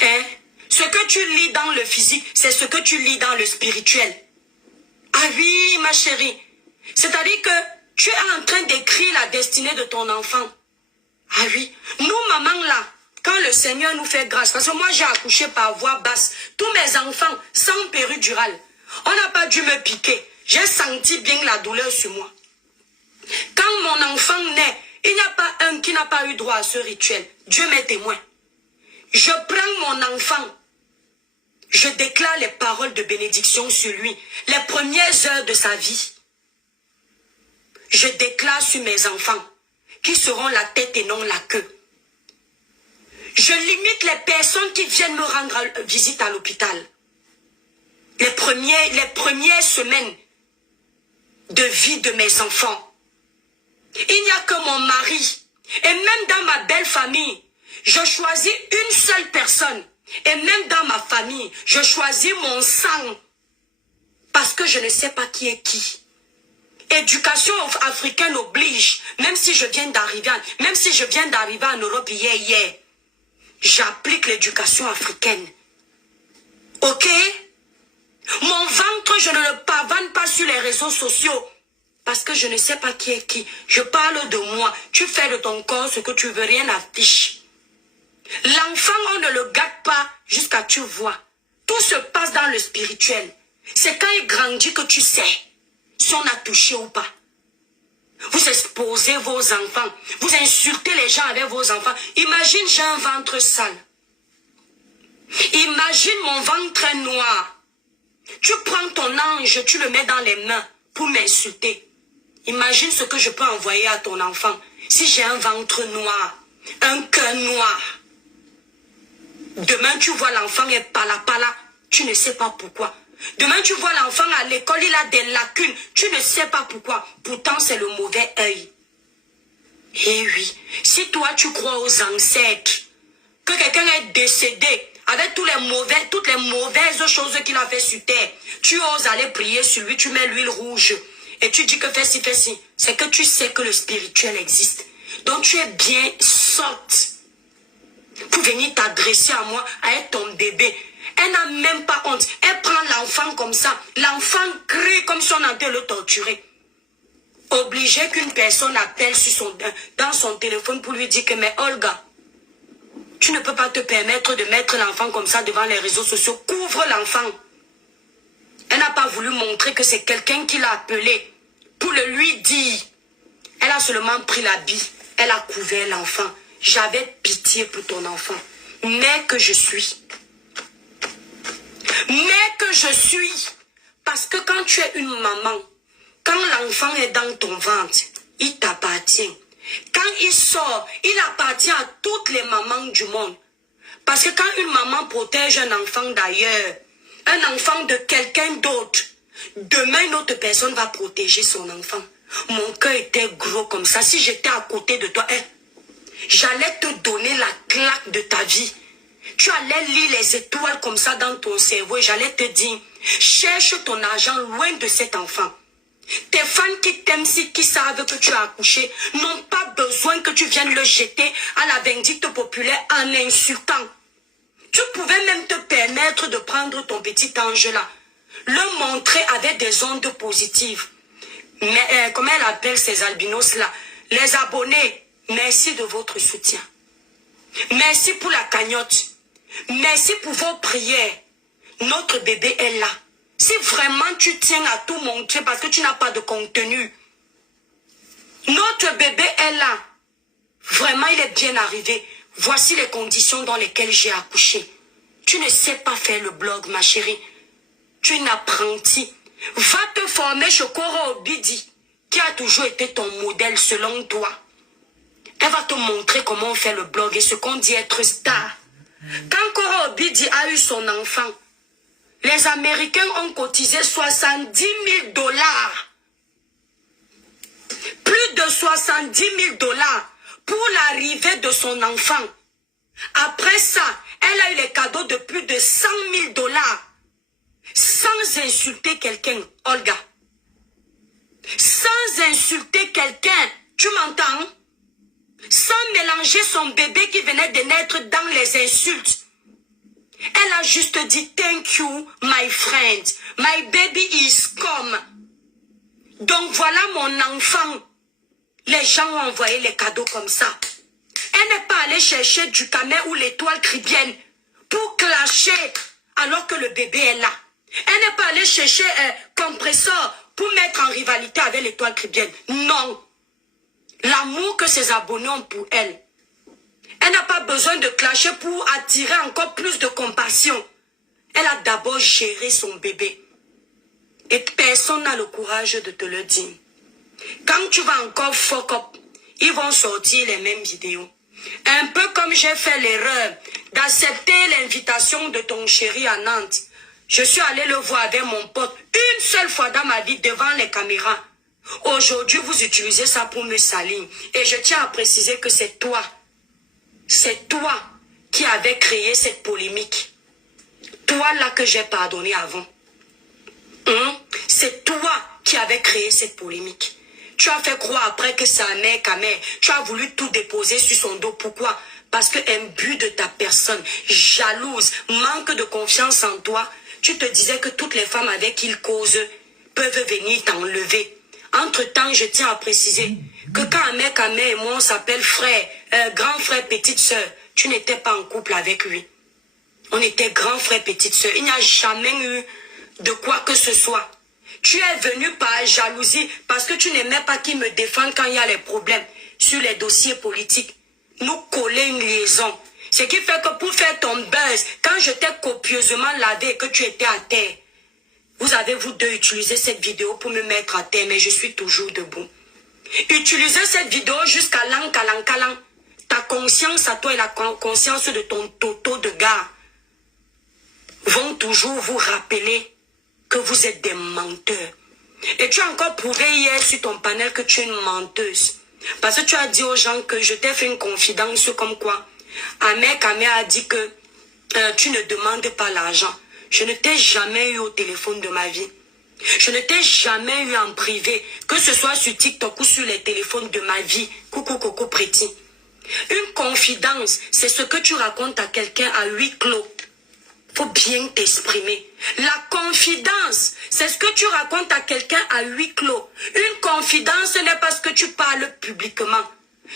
Hein? Ce que tu lis dans le physique, c'est ce que tu lis dans le spirituel. Ah oui, ma chérie. C'est-à-dire que tu es en train d'écrire la destinée de ton enfant. Ah oui. Nous, maman, là, quand le Seigneur nous fait grâce, parce que moi, j'ai accouché par voix basse. Tous mes enfants, sans péridurale. On n'a pas dû me piquer. J'ai senti bien la douleur sur moi. Quand mon enfant naît, il n'y a pas un qui n'a pas eu droit à ce rituel. Dieu m'est témoin. Je prends mon enfant. Je déclare les paroles de bénédiction sur lui. Les premières heures de sa vie. Je déclare sur mes enfants qui seront la tête et non la queue. Je limite les personnes qui viennent me rendre visite à l'hôpital. Les premières semaines de vie de mes enfants. Il n'y a que mon mari. Et même dans ma belle famille, je choisis une seule personne. Et même dans ma famille, je choisis mon sang. Parce que je ne sais pas qui est qui. Éducation africaine oblige, même si je viens d'arriver en Europe hier, j'applique l'éducation africaine. Ok? Mon ventre, je ne le pavane pas sur les réseaux sociaux. Parce que je ne sais pas qui est qui. Je parle de moi. Tu fais de ton corps ce que tu veux, rien affiche. L'enfant, on ne le gâte pas jusqu'à tu vois. Tout se passe dans le spirituel. C'est quand il grandit que tu sais si on a touché ou pas. Vous exposez vos enfants. Vous insultez les gens avec vos enfants. Imagine, j'ai un ventre sale. Imagine mon ventre noir. Tu prends ton ange, tu le mets dans les mains pour m'insulter. Imagine ce que je peux envoyer à ton enfant si j'ai un ventre noir, un cœur noir. Demain, tu vois l'enfant est pala. Tu ne sais pas pourquoi. Demain, tu vois l'enfant à l'école, il a des lacunes. Tu ne sais pas pourquoi. Pourtant, c'est le mauvais œil. Et oui, si toi, tu crois aux ancêtres, que quelqu'un est décédé avec toutes les mauvaises choses qu'il a fait sur terre, tu oses aller prier sur lui, tu mets l'huile rouge et tu dis que fais ci. C'est que tu sais que le spirituel existe. Donc, tu es bien sotte pour venir t'adresser à moi, à être ton bébé. Elle n'a même pas honte. Elle prend l'enfant comme ça. L'enfant crie comme si on allait le torturer. Obligé qu'une personne appelle dans son téléphone pour lui dire que, mais Olga, tu ne peux pas te permettre de mettre l'enfant comme ça devant les réseaux sociaux. Couvre l'enfant. Elle n'a pas voulu montrer que c'est quelqu'un qui l'a appelé pour le lui dire. Elle a seulement pris l'habit. Elle a couvert l'enfant. J'avais pitié pour ton enfant. Mais que je suis. Parce que quand tu es une maman, quand l'enfant est dans ton ventre, il t'appartient. Quand il sort, il appartient à toutes les mamans du monde. Parce que quand une maman protège un enfant d'ailleurs, un enfant de quelqu'un d'autre, demain une autre personne va protéger son enfant. Mon cœur était gros comme ça. Si j'étais à côté de toi, j'allais te donner la claque de ta vie. Tu allais lire les étoiles comme ça dans ton cerveau et j'allais te dire, cherche ton argent loin de cet enfant. Tes fans qui t'aiment, qui savent que tu as accouché, n'ont pas besoin que tu viennes le jeter à la vindicte populaire en insultant. Tu pouvais même te permettre de prendre ton petit ange là, le montrer avec des ondes positives. Mais comment elle appelle ces albinos là? Les abonnés, merci de votre soutien. Merci pour la cagnotte. Merci pour vos prières. Notre bébé est là. Si vraiment tu tiens à tout montrer parce que tu n'as pas de contenu, notre bébé est là. Vraiment, il est bien arrivé. Voici les conditions dans lesquelles j'ai accouché. Tu ne sais pas faire le blog, ma chérie. Tu es une apprentie. Va te former chez Koro Obidi, qui a toujours été ton modèle selon toi. Elle va te montrer comment on fait le blog et ce qu'on dit être star. Quand Koro Obidi a eu son enfant, les Américains ont cotisé 70 000 $. Plus de 70 000 $ pour l'arrivée de son enfant. Après ça, elle a eu les cadeaux de plus de 100 000 $. Sans insulter quelqu'un, Olga. Sans insulter quelqu'un, tu m'entends? Sans mélanger son bébé qui venait de naître dans les insultes. Elle a juste dit, thank you, my friend. My baby is come. Donc voilà mon enfant. Les gens ont envoyé les cadeaux comme ça. Elle n'est pas allée chercher du camel ou l'étoile cribienne pour clasher alors que le bébé est là. Elle n'est pas allée chercher un compresseur pour mettre en rivalité avec l'étoile cribienne. Non. L'amour que ses abonnés ont pour elle. Elle n'a pas besoin de clasher pour attirer encore plus de compassion. Elle a d'abord géré son bébé. Et personne n'a le courage de te le dire. Quand tu vas encore fuck up, ils vont sortir les mêmes vidéos. Un peu comme j'ai fait l'erreur d'accepter l'invitation de ton chéri à Nantes. Je suis allé le voir avec mon pote une seule fois dans ma vie devant les caméras. Aujourd'hui, vous utilisez ça pour me salir. Et je tiens à préciser que c'est toi. C'est toi qui avais créé cette polémique. Toi là que j'ai pardonné avant. C'est toi qui avais créé cette polémique. Tu as fait croire après que c'est un mec à mère. Tu as voulu tout déposer sur son dos. Pourquoi? Parce que imbu de ta personne, jalouse, manque de confiance en toi, tu te disais que toutes les femmes avec qui il cause peuvent venir t'enlever. Entre-temps, je tiens à préciser que quand un mec à mère et moi on s'appelle frère, grand frère, petite soeur, tu n'étais pas en couple avec lui. On était grand frère, petite soeur. Il n'y a jamais eu de quoi que ce soit. Tu es venu par jalousie parce que tu n'aimais pas qu'ils me défendent quand il y a les problèmes sur les dossiers politiques. Nous coller une liaison. Ce qui fait que pour faire ton buzz, quand je t'ai copieusement lavé et que tu étais à terre, vous avez vous deux utilisé cette vidéo pour me mettre à terre, mais je suis toujours debout. Utilisez cette vidéo jusqu'à l'an. Ta conscience à toi et la conscience de ton toto de gars vont toujours vous rappeler que vous êtes des menteurs. Et tu as encore prouvé hier sur ton panel que tu es une menteuse. Parce que tu as dit aux gens que je t'ai fait une confidence comme quoi Ahmed a dit que tu ne demandes pas l'argent. Je ne t'ai jamais eu au téléphone de ma vie. Je ne t'ai jamais eu en privé, que ce soit sur TikTok ou sur les téléphones de ma vie. Coucou Coco Préti. Une confidence, c'est ce que tu racontes à quelqu'un à huis clos. Faut bien t'exprimer. La confidence, c'est ce que tu racontes à quelqu'un à huis clos. Une confidence, ce n'est pas ce que tu parles publiquement.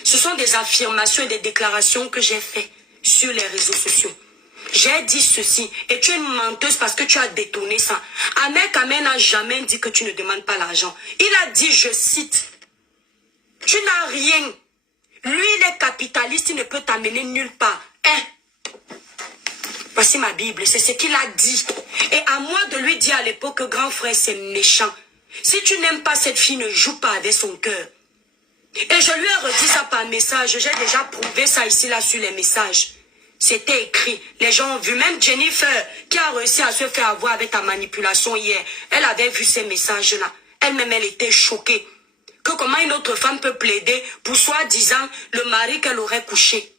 Ce sont des affirmations et des déclarations que j'ai faites sur les réseaux sociaux. J'ai dit ceci et tu es une menteuse parce que tu as détourné ça. Ahmed n'a jamais dit que tu ne demandes pas l'argent. Il a dit, je cite, tu n'as rien. Lui, il est capitaliste, il ne peut t'amener nulle part. Voici ma Bible, c'est ce qu'il a dit. Et à moi de lui dire à l'époque que grand frère, c'est méchant. Si tu n'aimes pas cette fille, ne joue pas avec son cœur. Et je lui ai redit ça par message. J'ai déjà prouvé ça ici, là, sur les messages. C'était écrit. Les gens ont vu. Même Jennifer, qui a réussi à se faire avoir avec ta manipulation hier, elle avait vu ces messages-là. Elle-même, elle était choquée. Que comment une autre femme peut plaider pour soi-disant le mari qu'elle aurait couché.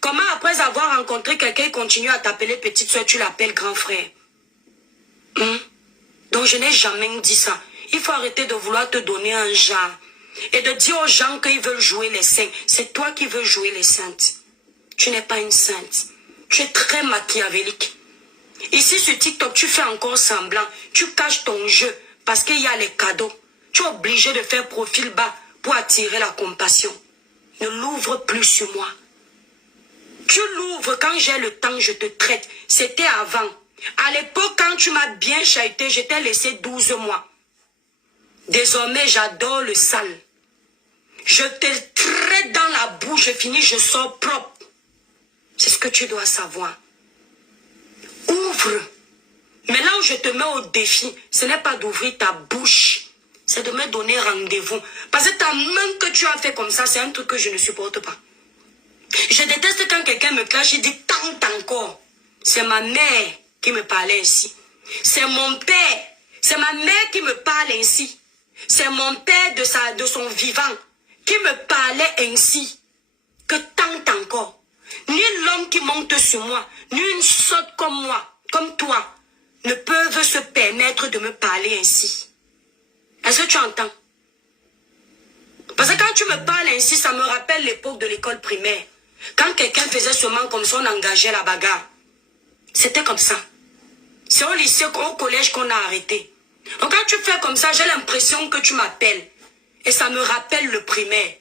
Comment après avoir rencontré quelqu'un, il continue à t'appeler petite soeur, tu l'appelles grand frère. Donc je n'ai jamais dit ça. Il faut arrêter de vouloir te donner un genre. Et de dire aux gens qu'ils veulent jouer les saints. C'est toi qui veux jouer les saintes. Tu n'es pas une sainte. Tu es très machiavélique. Ici sur TikTok, tu fais encore semblant. Tu caches ton jeu parce qu'il y a les cadeaux. Tu es obligé de faire profil bas pour attirer la compassion. Ne l'ouvre plus sur moi. Tu l'ouvres quand j'ai le temps, je te traite. C'était avant. À l'époque, quand tu m'as bien chahuté, je t'ai laissé 12 mois. Désormais, j'adore le sale. Je te traite dans la bouche, je finis, je sors propre. C'est ce que tu dois savoir. Ouvre. Mais là où je te mets au défi, ce n'est pas d'ouvrir ta bouche. C'est de me donner rendez-vous. Parce que ta main que tu as fait comme ça, c'est un truc que je ne supporte pas. Je déteste quand quelqu'un me clash et dit tant encore. C'est ma mère qui me parlait ainsi. C'est mon père. C'est ma mère qui me parle ainsi. C'est mon père de son vivant qui me parlait ainsi. Que tant encore. Ni l'homme qui monte sur moi, ni une sotte comme moi, comme toi, ne peuvent se permettre de me parler ainsi. Est-ce que tu entends? Parce que quand tu me parles ainsi, ça me rappelle l'époque de l'école primaire. Quand quelqu'un faisait seulement comme ça, on engageait la bagarre. C'était comme ça. C'est au lycée, au collège qu'on a arrêté. Donc quand tu fais comme ça, j'ai l'impression que tu m'appelles. Et ça me rappelle le primaire.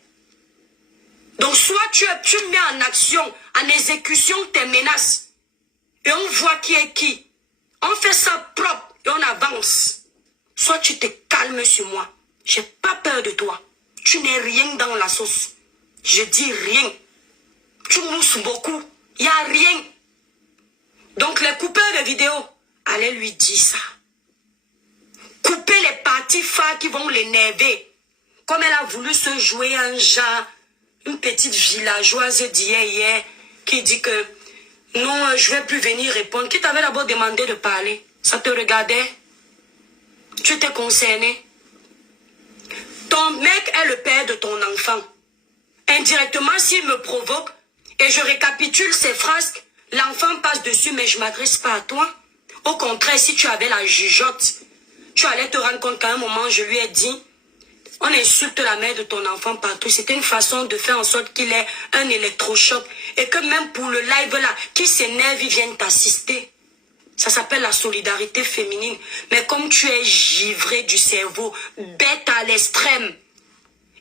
Donc soit tu mets en action, en exécution tes menaces. Et on voit qui est qui. On fait ça propre et on avance. Soit tu te calmes sur moi. J'ai pas peur de toi. Tu n'es rien dans la sauce. Je dis rien. Tu mousses beaucoup. Il n'y a rien. Donc les coupeurs de vidéos, allez lui dire ça. Coupez les parties phares qui vont l'énerver. Comme elle a voulu se jouer un genre, une petite villageoise d'hier, qui dit que non, je ne vais plus venir répondre. Qui t'avait d'abord demandé de parler? Ça te regardait? Tu t'es concerné? Ton mec est le père de ton enfant. Indirectement, s'il me provoque et je récapitule ses phrases, l'enfant passe dessus, mais je ne m'adresse pas à toi. Au contraire, si tu avais la jugeote, tu allais te rendre compte qu'à un moment, je lui ai dit, on insulte la mère de ton enfant partout. C'était une façon de faire en sorte qu'il ait un électrochoc. Et que même pour le live là, qui s'énerve, ils viennent t'assister. Ça s'appelle la solidarité féminine. Mais comme tu es givré du cerveau, bête à l'extrême,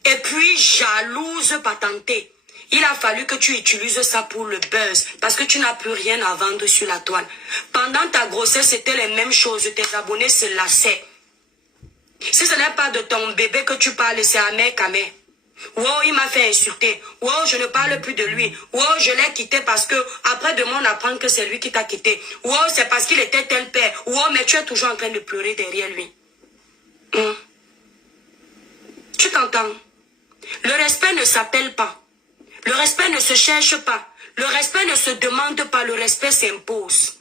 et puis jalouse patentée, il a fallu que tu utilises ça pour le buzz. Parce que tu n'as plus rien à vendre sur la toile. Pendant ta grossesse, c'était les mêmes choses. Tes abonnés se lassaient. Si ce n'est pas de ton bébé que tu parles, c'est à mère qu'à mère. Wow, il m'a fait insulter. Wow, je ne parle plus de lui. Wow, je l'ai quitté parce que après demain on apprend que c'est lui qui t'a quitté. Wow, c'est parce qu'il était tel père. Wow, mais tu es toujours en train de pleurer derrière lui. Tu t'entends? Le respect ne s'appelle pas. Le respect ne se cherche pas. Le respect ne se demande pas. Le respect s'impose.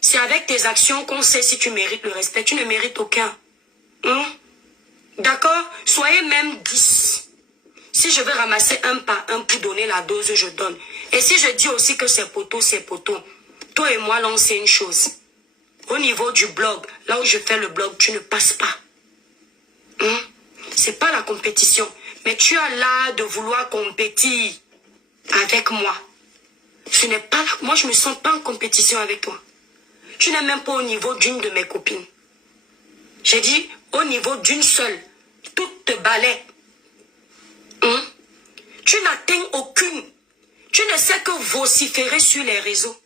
C'est avec tes actions qu'on sait si tu mérites le respect. Tu ne mérites aucun. D'accord? Soyez même 10. Si je veux ramasser un par un pour donner la dose, je donne. Et si je dis aussi que c'est poteau, c'est poteau. Toi et moi, là, on sait une chose. Au niveau du blog, là où je fais le blog, tu ne passes pas. C'est pas la compétition. Mais tu as l'art de vouloir compétir avec moi. Ce n'est pas... Moi, je ne me sens pas en compétition avec toi. Tu n'es même pas au niveau d'une de mes copines. J'ai dit au niveau d'une seule. Toutes te balaient. Tu n'atteins aucune. Tu ne sais que vociférer sur les réseaux.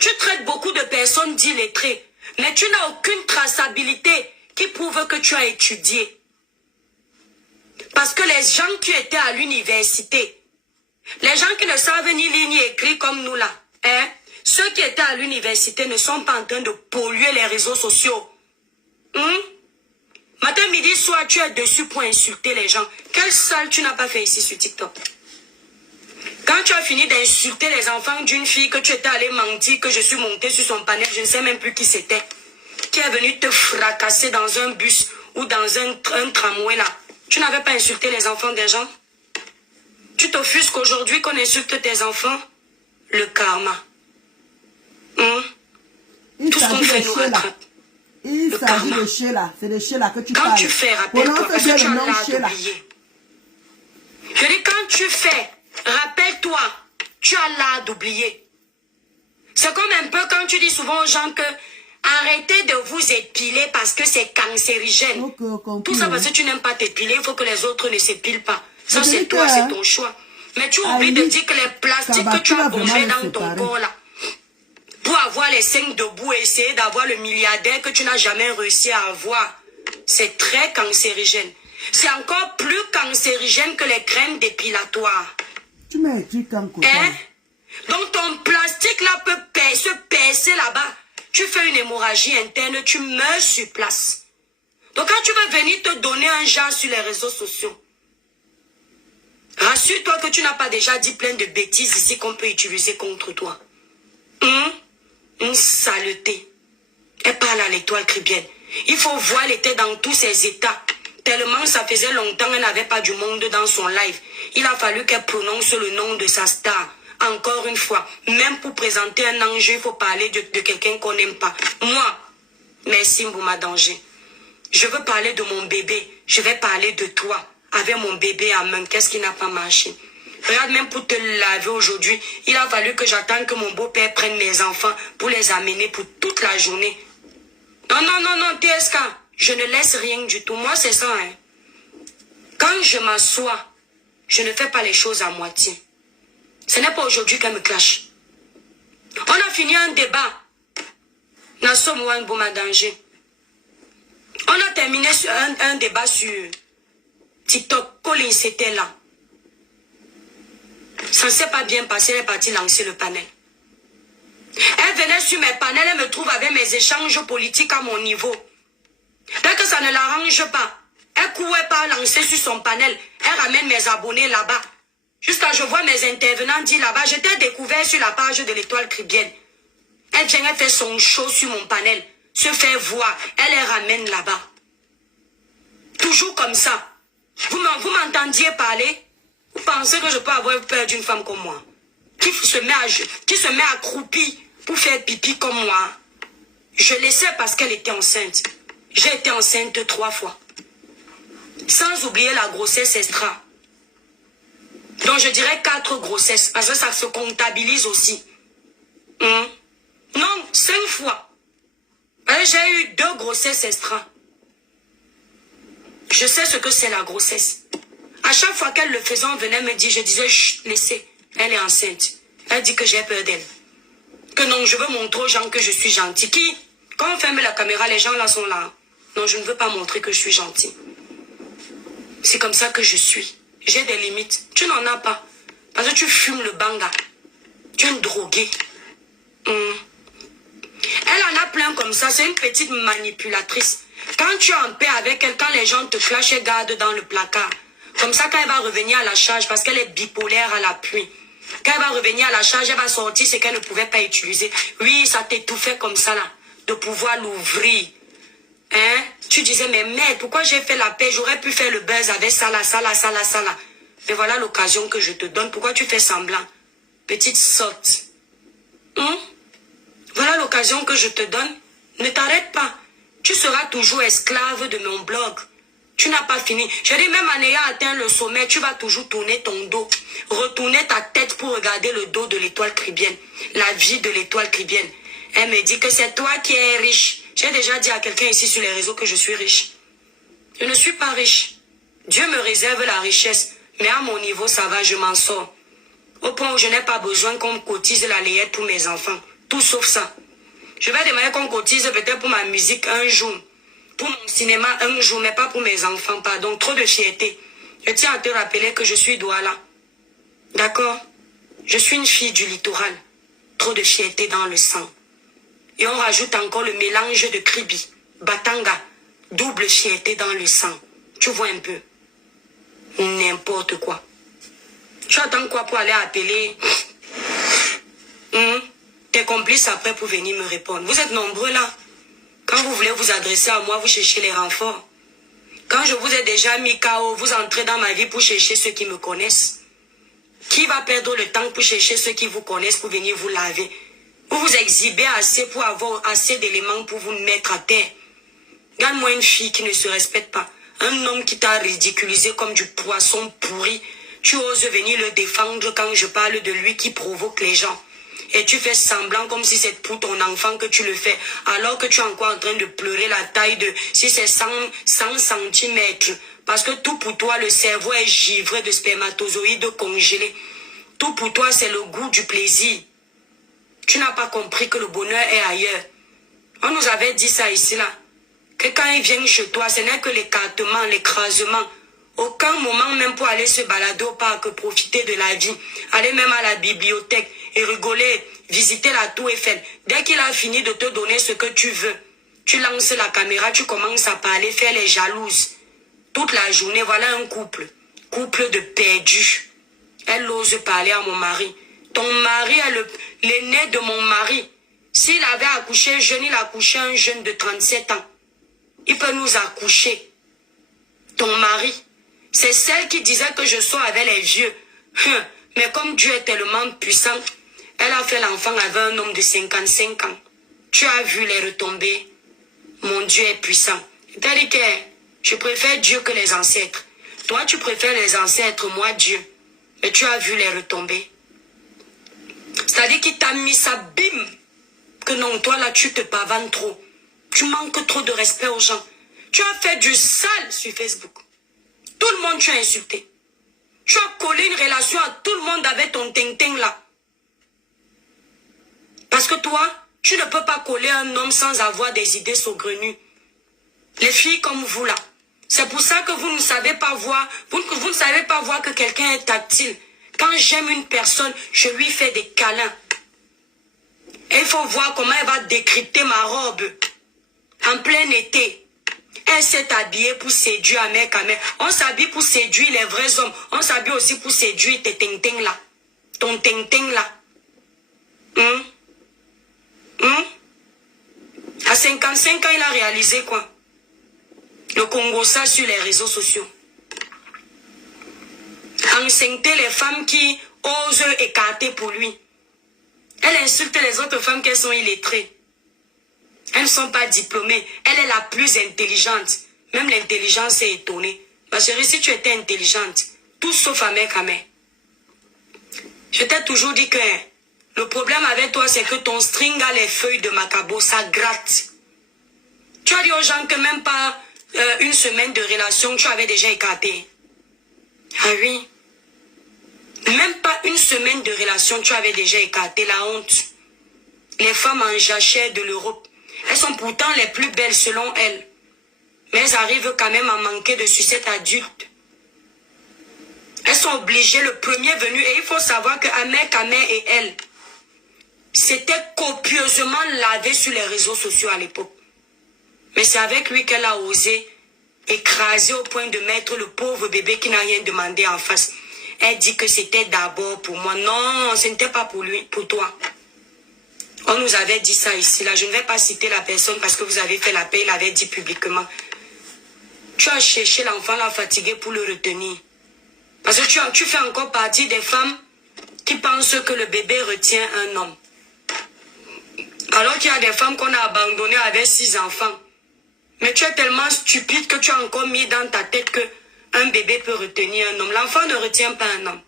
Tu traites beaucoup de personnes d'illettrées, mais tu n'as aucune traçabilité qui prouve que tu as étudié. Parce que les gens qui étaient à l'université, les gens qui ne savent ni lire ni écrire comme nous là, ceux qui étaient à l'université ne sont pas en train de polluer les réseaux sociaux. Matin, midi, soir, tu es dessus pour insulter les gens. Quelle salle tu n'as pas fait ici sur TikTok? Quand tu as fini d'insulter les enfants d'une fille que tu étais allé mentir, que je suis montée sur son panel, je ne sais même plus qui c'était, qui est venu te fracasser dans un bus ou dans un tramway là. Tu n'avais pas insulté les enfants des gens? Tu t'offusques aujourd'hui qu'on insulte tes enfants? Le karma. Tout ce qu'on fait nous rattrape. Il s'agit de Sheila. C'est de Sheila que tu parles. Quand tu fais, rappelle-toi, parce que tu as l'art d'oublier. Je dis, quand tu fais, rappelle-toi, tu as l'art d'oublier. C'est comme un peu quand tu dis souvent aux gens que arrêtez de vous épiler parce que c'est cancérigène. Tout ça parce que tu n'aimes pas t'épiler, il faut que les autres ne s'épilent pas. Ça, c'est toi, c'est ton choix. Mais tu oublies de dire que les plastiques que tu as bombés dans ton corps là, pour avoir les 5 debout et essayer d'avoir le milliardaire que tu n'as jamais réussi à avoir, c'est très cancérigène. C'est encore plus cancérigène que les crèmes dépilatoires. Tu m'éduques en côté. Donc ton plastique là peut se percer là-bas. Tu fais une hémorragie interne, tu meurs sur place. Donc quand tu vas venir te donner un genre sur les réseaux sociaux, rassure-toi que tu n'as pas déjà dit plein de bêtises ici qu'on peut utiliser contre toi. Une saleté. Elle parle à l'étoile caribéenne. Il faut voir, elle était dans tous ses états. Tellement ça faisait longtemps qu'elle n'avait pas du monde dans son live. Il a fallu qu'elle prononce le nom de sa star. Encore une fois, même pour présenter un enjeu, il faut parler de quelqu'un qu'on n'aime pas. Moi, merci Mbouma Danger. Je veux parler de mon bébé. Je vais parler de toi. Avec mon bébé en main, qu'est-ce qui n'a pas marché? Regarde, même pour te laver aujourd'hui, il a fallu que j'attende que mon beau-père prenne mes enfants pour les amener pour toute la journée. Non, TSK, je ne laisse rien du tout. Moi, c'est ça. Quand je m'assois, je ne fais pas les choses à moitié. Ce n'est pas aujourd'hui qu'elle me clash. On a fini un débat. Nassom Wan Bouma Danger. On a terminé un débat sur TikTok. Colin, c'était là. Ça ne s'est pas bien passé, elle est partie lancer le panel. Elle venait sur mes panels, elle me trouve avec mes échanges politiques à mon niveau. Dès que ça ne l'arrange pas, elle courait pas lancer sur son panel. Elle ramène mes abonnés là-bas. Jusqu'à je vois mes intervenants dire là-bas, j'étais découvert sur la page de l'étoile caribéenne. Elle vient, elle fait son show sur mon panel, se fait voir, elle les ramène là-bas. Toujours comme ça. Vous m'entendiez parler? Vous pensez que je peux avoir peur d'une femme comme moi? Qui se met accroupie pour faire pipi comme moi? Je laissais parce qu'elle était enceinte. J'ai été enceinte 3 fois. Sans oublier la grossesse extra. Donc je dirais 4 grossesses. Parce que ça se comptabilise aussi. Non, 5 fois. J'ai eu 2 grossesses extra. Je sais ce que c'est la grossesse. À chaque fois qu'elle le faisait, on venait me dire, je disais, chut, laissez, elle est enceinte. Elle dit que j'ai peur d'elle. Que non, je veux montrer aux gens que je suis gentille. Quand on ferme la caméra, les gens là sont là. Non, je ne veux pas montrer que je suis gentille. C'est comme ça que je suis. J'ai des limites. Tu n'en as pas. Parce que tu fumes le banga. Tu es une droguée. Elle en a plein comme ça. C'est une petite manipulatrice. Quand tu es en paix avec elle, quand les gens te flashent, elle garde dans le placard. Comme ça, quand elle va revenir à la charge, parce qu'elle est bipolaire à l'appui. Quand elle va revenir à la charge, elle va sortir ce qu'elle ne pouvait pas utiliser. Oui, ça t'étouffait comme ça, là. De pouvoir l'ouvrir. Hein? Tu disais, mais merde, pourquoi j'ai fait la paix? J'aurais pu faire le buzz avec ça, là, ça, là, ça, là, ça, là. Mais voilà l'occasion que je te donne. Pourquoi tu fais semblant? Petite sotte. Voilà l'occasion que je te donne. Ne t'arrête pas. Tu seras toujours esclave de mon blog. Tu n'as pas fini. Je dis, même en ayant atteint le sommet, tu vas toujours tourner ton dos. Retourner ta tête pour regarder le dos de l'étoile cribienne. La vie de l'étoile cribienne. Elle me dit que c'est toi qui es riche. J'ai déjà dit à quelqu'un ici sur les réseaux que je suis riche. Je ne suis pas riche. Dieu me réserve la richesse. Mais à mon niveau, ça va, je m'en sors. Au point où je n'ai pas besoin qu'on me cotise la layette pour mes enfants. Tout sauf ça. Je vais demander qu'on cotise peut-être pour ma musique un jour. Pour mon cinéma un jour, mais pas pour mes enfants, pardon. Trop de fierté. Je tiens à te rappeler que je suis Douala. D'accord? Je suis une fille du littoral. Trop de fierté dans le sang. Et on rajoute encore le mélange de Kribi, Batanga, double fierté dans le sang. Tu vois un peu? N'importe quoi. Tu attends quoi pour aller appeler tes complices après pour venir me répondre? Vous êtes nombreux là. Quand vous voulez vous adresser à moi, vous cherchez les renforts. Quand je vous ai déjà mis KO, vous entrez dans ma vie pour chercher ceux qui me connaissent. Qui va perdre le temps pour chercher ceux qui vous connaissent pour venir vous laver? Vous vous exhibez assez pour avoir assez d'éléments pour vous mettre à terre. Regarde-moi une fille qui ne se respecte pas. Un homme qui t'a ridiculisé comme du poisson pourri. Tu oses venir le défendre quand je parle de lui qui provoque les gens. Et tu fais semblant comme si c'est pour ton enfant que tu le fais. Alors que tu es encore en train de pleurer la taille de... Si c'est 100 centimètres. Parce que tout pour toi, le cerveau est givré de spermatozoïdes congelés. Tout pour toi, c'est le goût du plaisir. Tu n'as pas compris que le bonheur est ailleurs. On nous avait dit ça ici, là. Que quand ils viennent chez toi, ce n'est que l'écartement, l'écrasement. Aucun moment même pour aller se balader au parc, profiter de la vie. Aller même à la bibliothèque et rigoler, visiter la tour Eiffel. Dès qu'il a fini de te donner ce que tu veux, tu lances la caméra, tu commences à parler, faire les jalouses. Toute la journée, voilà un couple. Couple de perdus. Elle ose parler à mon mari. Ton mari est l'aîné de mon mari. S'il avait accouché jeune, il a accouché un jeune de 37 ans. Il peut nous accoucher. Ton mari, c'est celle qui disait que je sors avec les vieux. Mais comme Dieu est tellement puissant, elle a fait l'enfant avec un homme de 55 ans. Tu as vu les retombées. Mon Dieu est puissant. C'est-à-dire que je préfère Dieu que les ancêtres. Toi, tu préfères les ancêtres, moi Dieu. Mais tu as vu les retombées. C'est-à-dire qu'il t'a mis ça, bim. Que non, toi là, tu te pavanes trop. Tu manques trop de respect aux gens. Tu as fait du sale sur Facebook. Tout le monde, tu as insulté. Tu as collé une relation à tout le monde avec ton ting-ting là. Parce que toi, tu ne peux pas coller un homme sans avoir des idées saugrenues. Les filles comme vous là. C'est pour ça que vous ne savez pas voir, vous ne savez pas voir que quelqu'un est tactile. Quand j'aime une personne, je lui fais des câlins. Et il faut voir comment elle va décrypter ma robe. En plein été. Elle s'est habillée pour séduire un mec à mec. On s'habille pour séduire les vrais hommes. On s'habille aussi pour séduire tes ting-ting là. Ton ting-ting là. À 55 ans, il a réalisé quoi? Le Congo, ça sur les réseaux sociaux. Enceinter les femmes qui osent écarter pour lui. Elle insulte les autres femmes qu'elles sont illettrées. Elles ne sont pas diplômées. Elle est la plus intelligente. Même l'intelligence est étonnée. Ma chérie, si tu étais intelligente, tout sauf à mec à mec. Je t'ai toujours dit que le problème avec toi, c'est que ton string a les feuilles de macabo, ça gratte. Tu as dit aux gens que même pas une semaine de relation, tu avais déjà écarté. Ah oui. Même pas une semaine de relation, tu avais déjà écarté, la honte. Les femmes en jachère de l'Europe, elles sont pourtant les plus belles selon elles. Mais elles arrivent quand même à manquer de sucette adulte. Elles sont obligées, le premier venu, et il faut savoir que Ahmed Kamel et elle, c'était copieusement lavé sur les réseaux sociaux à l'époque. Mais c'est avec lui qu'elle a osé écraser au point de mettre le pauvre bébé qui n'a rien demandé en face. Elle dit que c'était d'abord pour moi. Non, ce n'était pas pour lui, pour toi. On nous avait dit ça ici, là. Je ne vais pas citer la personne parce que vous avez fait la paix, il avait dit publiquement. Tu as cherché l'enfant là fatigué pour le retenir. Parce que tu fais encore partie des femmes qui pensent que le bébé retient un homme. Alors qu'il y a des femmes qu'on a abandonnées avec 6 enfants. Mais tu es tellement stupide que tu as encore mis dans ta tête que un bébé peut retenir un homme. L'enfant ne retient pas un homme.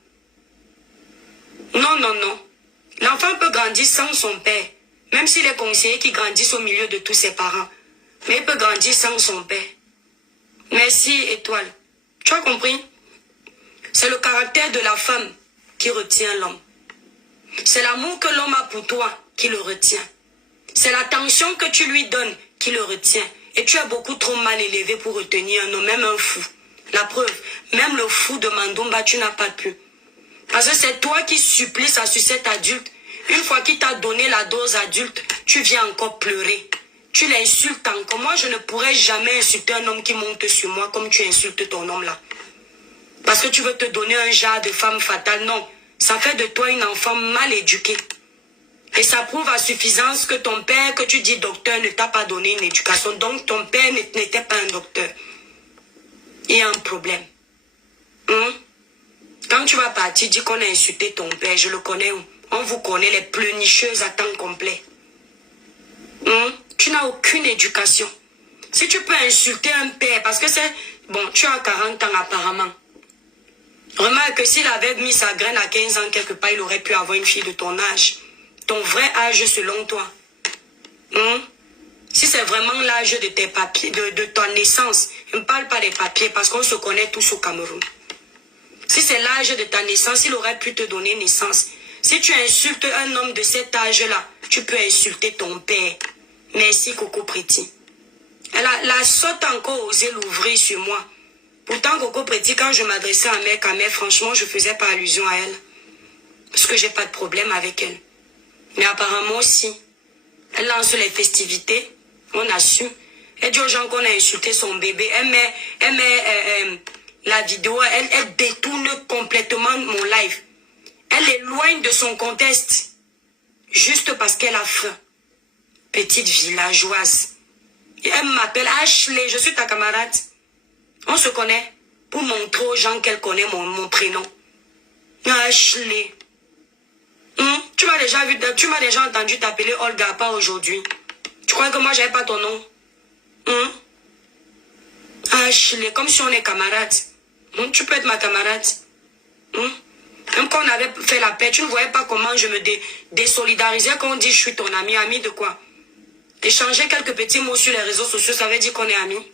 Non, non, non. L'enfant peut grandir sans son père. Même s'il est conseillé qu'il grandisse au milieu de tous ses parents. Mais il peut grandir sans son père. Merci, Étoile. Tu as compris? C'est le caractère de la femme qui retient l'homme. C'est l'amour que l'homme a pour toi qui le retient. C'est l'attention que tu lui donnes qui le retient. Et tu es beaucoup trop mal élevé pour retenir un homme, même un fou. La preuve, même le fou de Mandumba, tu n'as pas pu. Parce que c'est toi qui supplies sa sucette adulte. Une fois qu'il t'a donné la dose adulte, tu viens encore pleurer. Tu l'insultes encore. Moi, je ne pourrais jamais insulter un homme qui monte sur moi comme tu insultes ton homme là. Parce que tu veux te donner un genre de femme fatale. Non, ça fait de toi une enfant mal éduquée. Et ça prouve à suffisance que ton père, que tu dis docteur, ne t'a pas donné une éducation. Donc ton père n'était pas un docteur. Il y a un problème. Quand tu vas partir, dis qu'on a insulté ton père. Je le connais. On vous connaît, les pleurnicheuses à temps complet. Tu n'as aucune éducation. Si tu peux insulter un père, parce que c'est... Bon, tu as 40 ans apparemment. Remarque que s'il avait mis sa graine à 15 ans quelque part, il aurait pu avoir une fille de ton âge. Ton vrai âge selon toi. Si c'est vraiment l'âge de tes papiers, de ta naissance, je ne parle pas des papiers parce qu'on se connaît tous au Cameroun. Si c'est l'âge de ta naissance, il aurait pu te donner naissance. Si tu insultes un homme de cet âge-là, tu peux insulter ton père. Merci Coco Pretty. La sotte a encore osé l'ouvrir sur moi. Pourtant Coco Pretty, quand je m'adressais à mère Kamel, franchement, je ne faisais pas allusion à elle. Parce que j'ai pas de problème avec elle. Mais apparemment aussi, elle lance les festivités, on a su. Elle dit aux gens qu'on a insulté son bébé. Elle met la vidéo, elle détourne complètement mon live. Elle éloigne de son contexte. Juste parce qu'elle a faim. Petite villageoise. Et elle m'appelle Ashley, je suis ta camarade. On se connaît pour montrer aux gens qu'elle connaît mon prénom. Ashley. Tu m'as déjà vu, tu m'as déjà entendu t'appeler Olga, pas aujourd'hui. Tu crois que moi j'avais pas ton nom? Ashley, comme si on est camarades. Tu peux être ma camarade. Même quand on avait fait la paix, tu ne voyais pas comment je me désolidarisais quand on dit je suis ton ami. Ami de quoi? Échanger quelques petits mots sur les réseaux sociaux, ça veut dire qu'on est amis.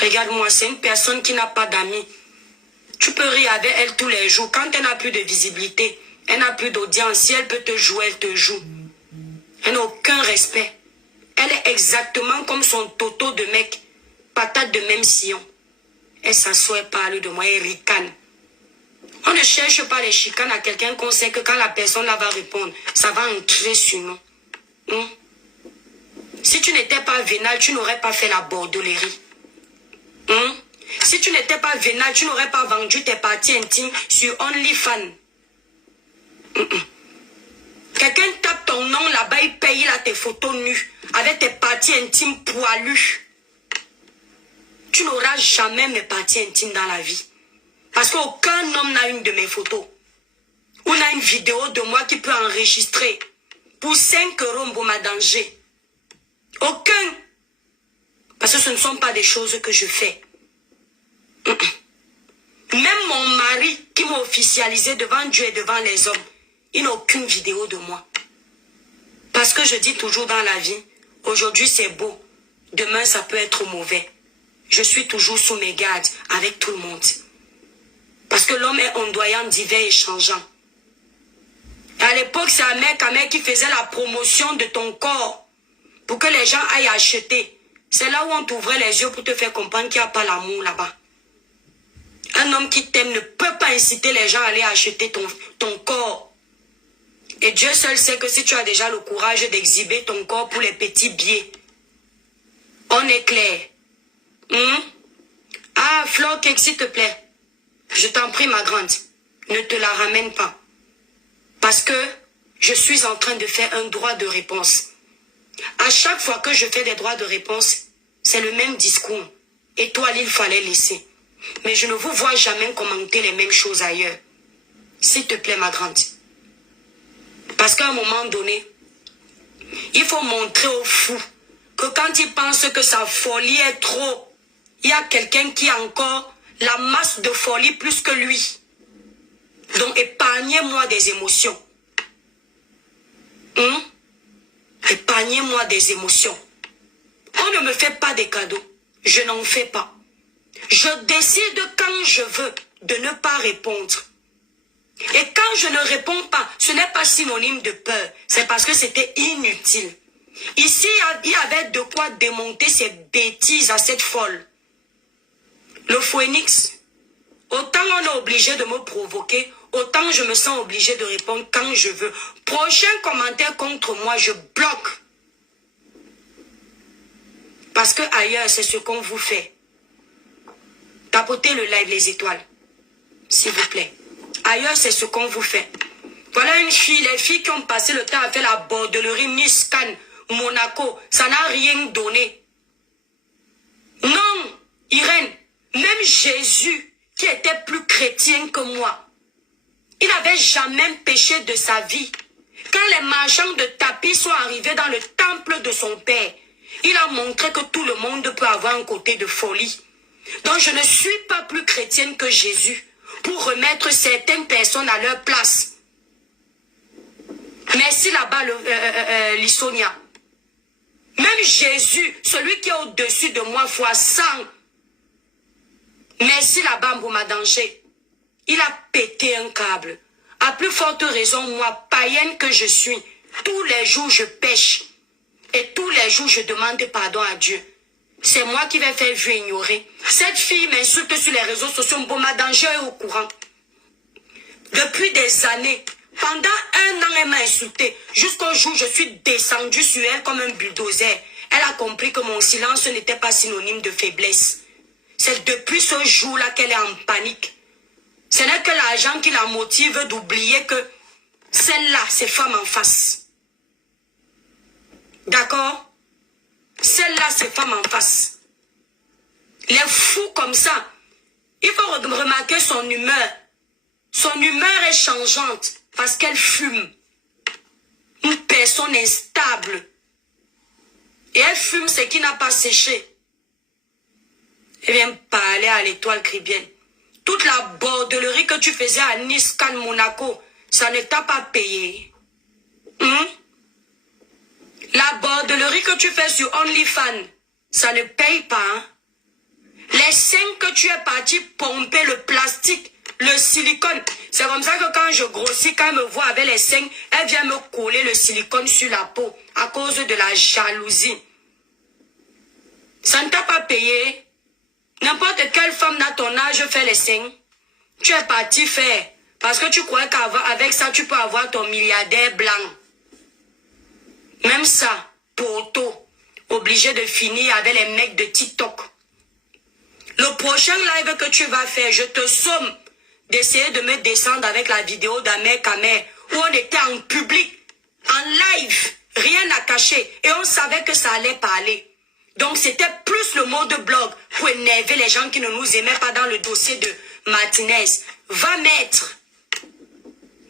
Regarde-moi, c'est une personne qui n'a pas d'amis. Tu peux rire avec elle tous les jours. Quand elle n'a plus de visibilité, elle n'a plus d'audience, si elle peut te jouer, elle te joue. Elle n'a aucun respect. Elle est exactement comme son toto de mec. Patate de même sillon. Elle s'assoit et parle de moi, elle ricane. On ne cherche pas les chicanes à quelqu'un qu'on sait que quand la personne là va répondre, ça va entrer sur nous. Si tu n'étais pas vénal, tu n'aurais pas fait la bordelerie. Si tu n'étais pas vénal, tu n'aurais pas vendu tes parties intimes sur OnlyFans. Quelqu'un tape ton nom là-bas, il paye là tes photos nues avec tes parties intimes poilues. Tu n'auras jamais mes parties intimes dans la vie. Parce qu'aucun homme n'a une de mes photos. On a une vidéo de moi qui peut enregistrer. Pour 5 € Mboma danger. Aucun. Parce que ce ne sont pas des choses que je fais. Même mon mari qui m'a officialisé devant Dieu et devant les hommes, il n'a aucune vidéo de moi. Parce que je dis toujours dans la vie, aujourd'hui c'est beau, demain ça peut être mauvais. Je suis toujours sous mes gardes avec tout le monde. Parce que l'homme est ondoyant, divers et changeant. Et à l'époque, c'est Ahmed Kamel qui faisait la promotion de ton corps pour que les gens aillent acheter. C'est là où on t'ouvrait les yeux pour te faire comprendre qu'il n'y a pas l'amour là-bas. Un homme qui t'aime ne peut pas inciter les gens à aller acheter ton corps. Et Dieu seul sait que si tu as déjà le courage d'exhiber ton corps pour les petits billets, on est clair. Ah, Flore Cake, s'il te plaît. Je t'en prie, ma grande. Ne te la ramène pas. Parce que je suis en train de faire un droit de réponse. À chaque fois que je fais des droits de réponse, c'est le même discours. Et toi, il fallait laisser. Mais je ne vous vois jamais commenter les mêmes choses ailleurs. S'il te plaît, ma grande. Parce qu'à un moment donné, il faut montrer aux fous que quand ils pensent que sa folie est trop, il y a quelqu'un qui a encore la masse de folie plus que lui. Donc épargnez-moi des émotions. Épargnez-moi des émotions. On ne me fait pas des cadeaux. Je n'en fais pas. Je décide quand je veux de ne pas répondre. Et quand je ne réponds pas, ce n'est pas synonyme de peur. C'est parce que c'était inutile. Ici, il y avait de quoi démonter ces bêtises à cette folle. Le phoenix, autant on est obligé de me provoquer, autant je me sens obligé de répondre quand je veux. Prochain commentaire contre moi, je bloque. Parce que ailleurs, c'est ce qu'on vous fait. Tapotez le like, les étoiles. S'il vous plaît. Ailleurs, c'est ce qu'on vous fait. Voilà une fille, les filles qui ont passé le temps à faire la bordellerie Nice, Cannes, Monaco. Ça n'a rien donné. Non, Irène, même Jésus, qui était plus chrétien que moi, il n'avait jamais péché de sa vie. Quand les marchands de tapis sont arrivés dans le temple de son père, il a montré que tout le monde peut avoir un côté de folie. Donc je ne suis pas plus chrétienne que Jésus pour remettre certaines personnes à leur place. Merci là-bas, Lissonia. Même Jésus, celui qui est au-dessus de moi, fois 100. Merci là-bas, Mbouma Danger. Il a pété un câble. À plus forte raison, moi, païenne que je suis, tous les jours je pêche. Et tous les jours je demande pardon à Dieu. C'est moi qui vais faire vue ignorer. Cette fille m'insulte sur les réseaux sociaux. Mbouma Danger est au courant. Depuis des années, pendant un an, elle m'a insulté. Jusqu'au jour où je suis descendue sur elle comme un bulldozer. Elle a compris que mon silence n'était pas synonyme de faiblesse. C'est depuis ce jour-là qu'elle est en panique. Ce n'est que l'argent qui la motive d'oublier que celle-là, c'est femme en face. D'accord? Celle-là, c'est femme en face. Les fous comme ça, il faut remarquer son humeur. Son humeur est changeante parce qu'elle fume. Une personne instable. Et elle fume ce qui n'a pas séché. Elle vient parler à l'étoile caribéenne. Toute la bordellerie que tu faisais à Nice, Cannes, Monaco, ça ne t'a pas payé. La bordellerie que tu fais sur OnlyFans, ça ne paye pas. Hein? Les seins que tu es parti pomper, le plastique, le silicone. C'est comme ça que quand je grossis, quand elle me voit avec les seins, elle vient me coller le silicone sur la peau à cause de la jalousie. Ça ne t'a pas payé. N'importe quelle femme dans ton âge fait les seins. Tu es parti faire. Parce que tu crois qu'avec ça, tu peux avoir ton milliardaire blanc. Même ça, poto, obligé de finir avec les mecs de TikTok. Le prochain live que tu vas faire, je te somme d'essayer de me descendre avec la vidéo d'Amer Kamer, où on était en public, en live, rien à cacher, et on savait que ça allait parler. Donc c'était plus le mot de blog pour énerver les gens qui ne nous aimaient pas dans le dossier de Martinez. Va mettre.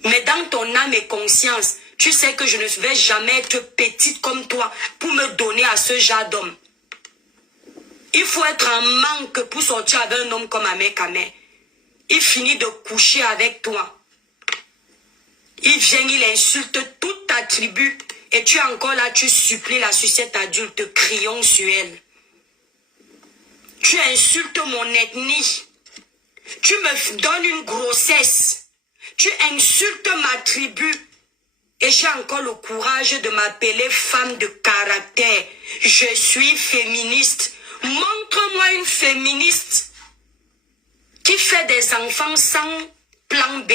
Mais dans ton âme et conscience, tu sais que je ne vais jamais être petite comme toi pour me donner à ce genre d'homme. Il faut être en manque pour sortir avec un homme comme Amer Kamer. Il finit de coucher avec toi. Il vient, il insulte toute ta tribu. Et tu es encore là, tu supplies la sucette adulte, crions sur elle. Tu insultes mon ethnie. Tu me donnes une grossesse. Tu insultes ma tribu. Et j'ai encore le courage de m'appeler femme de caractère. Je suis féministe. Montre-moi une féministe qui fait des enfants sans plan B.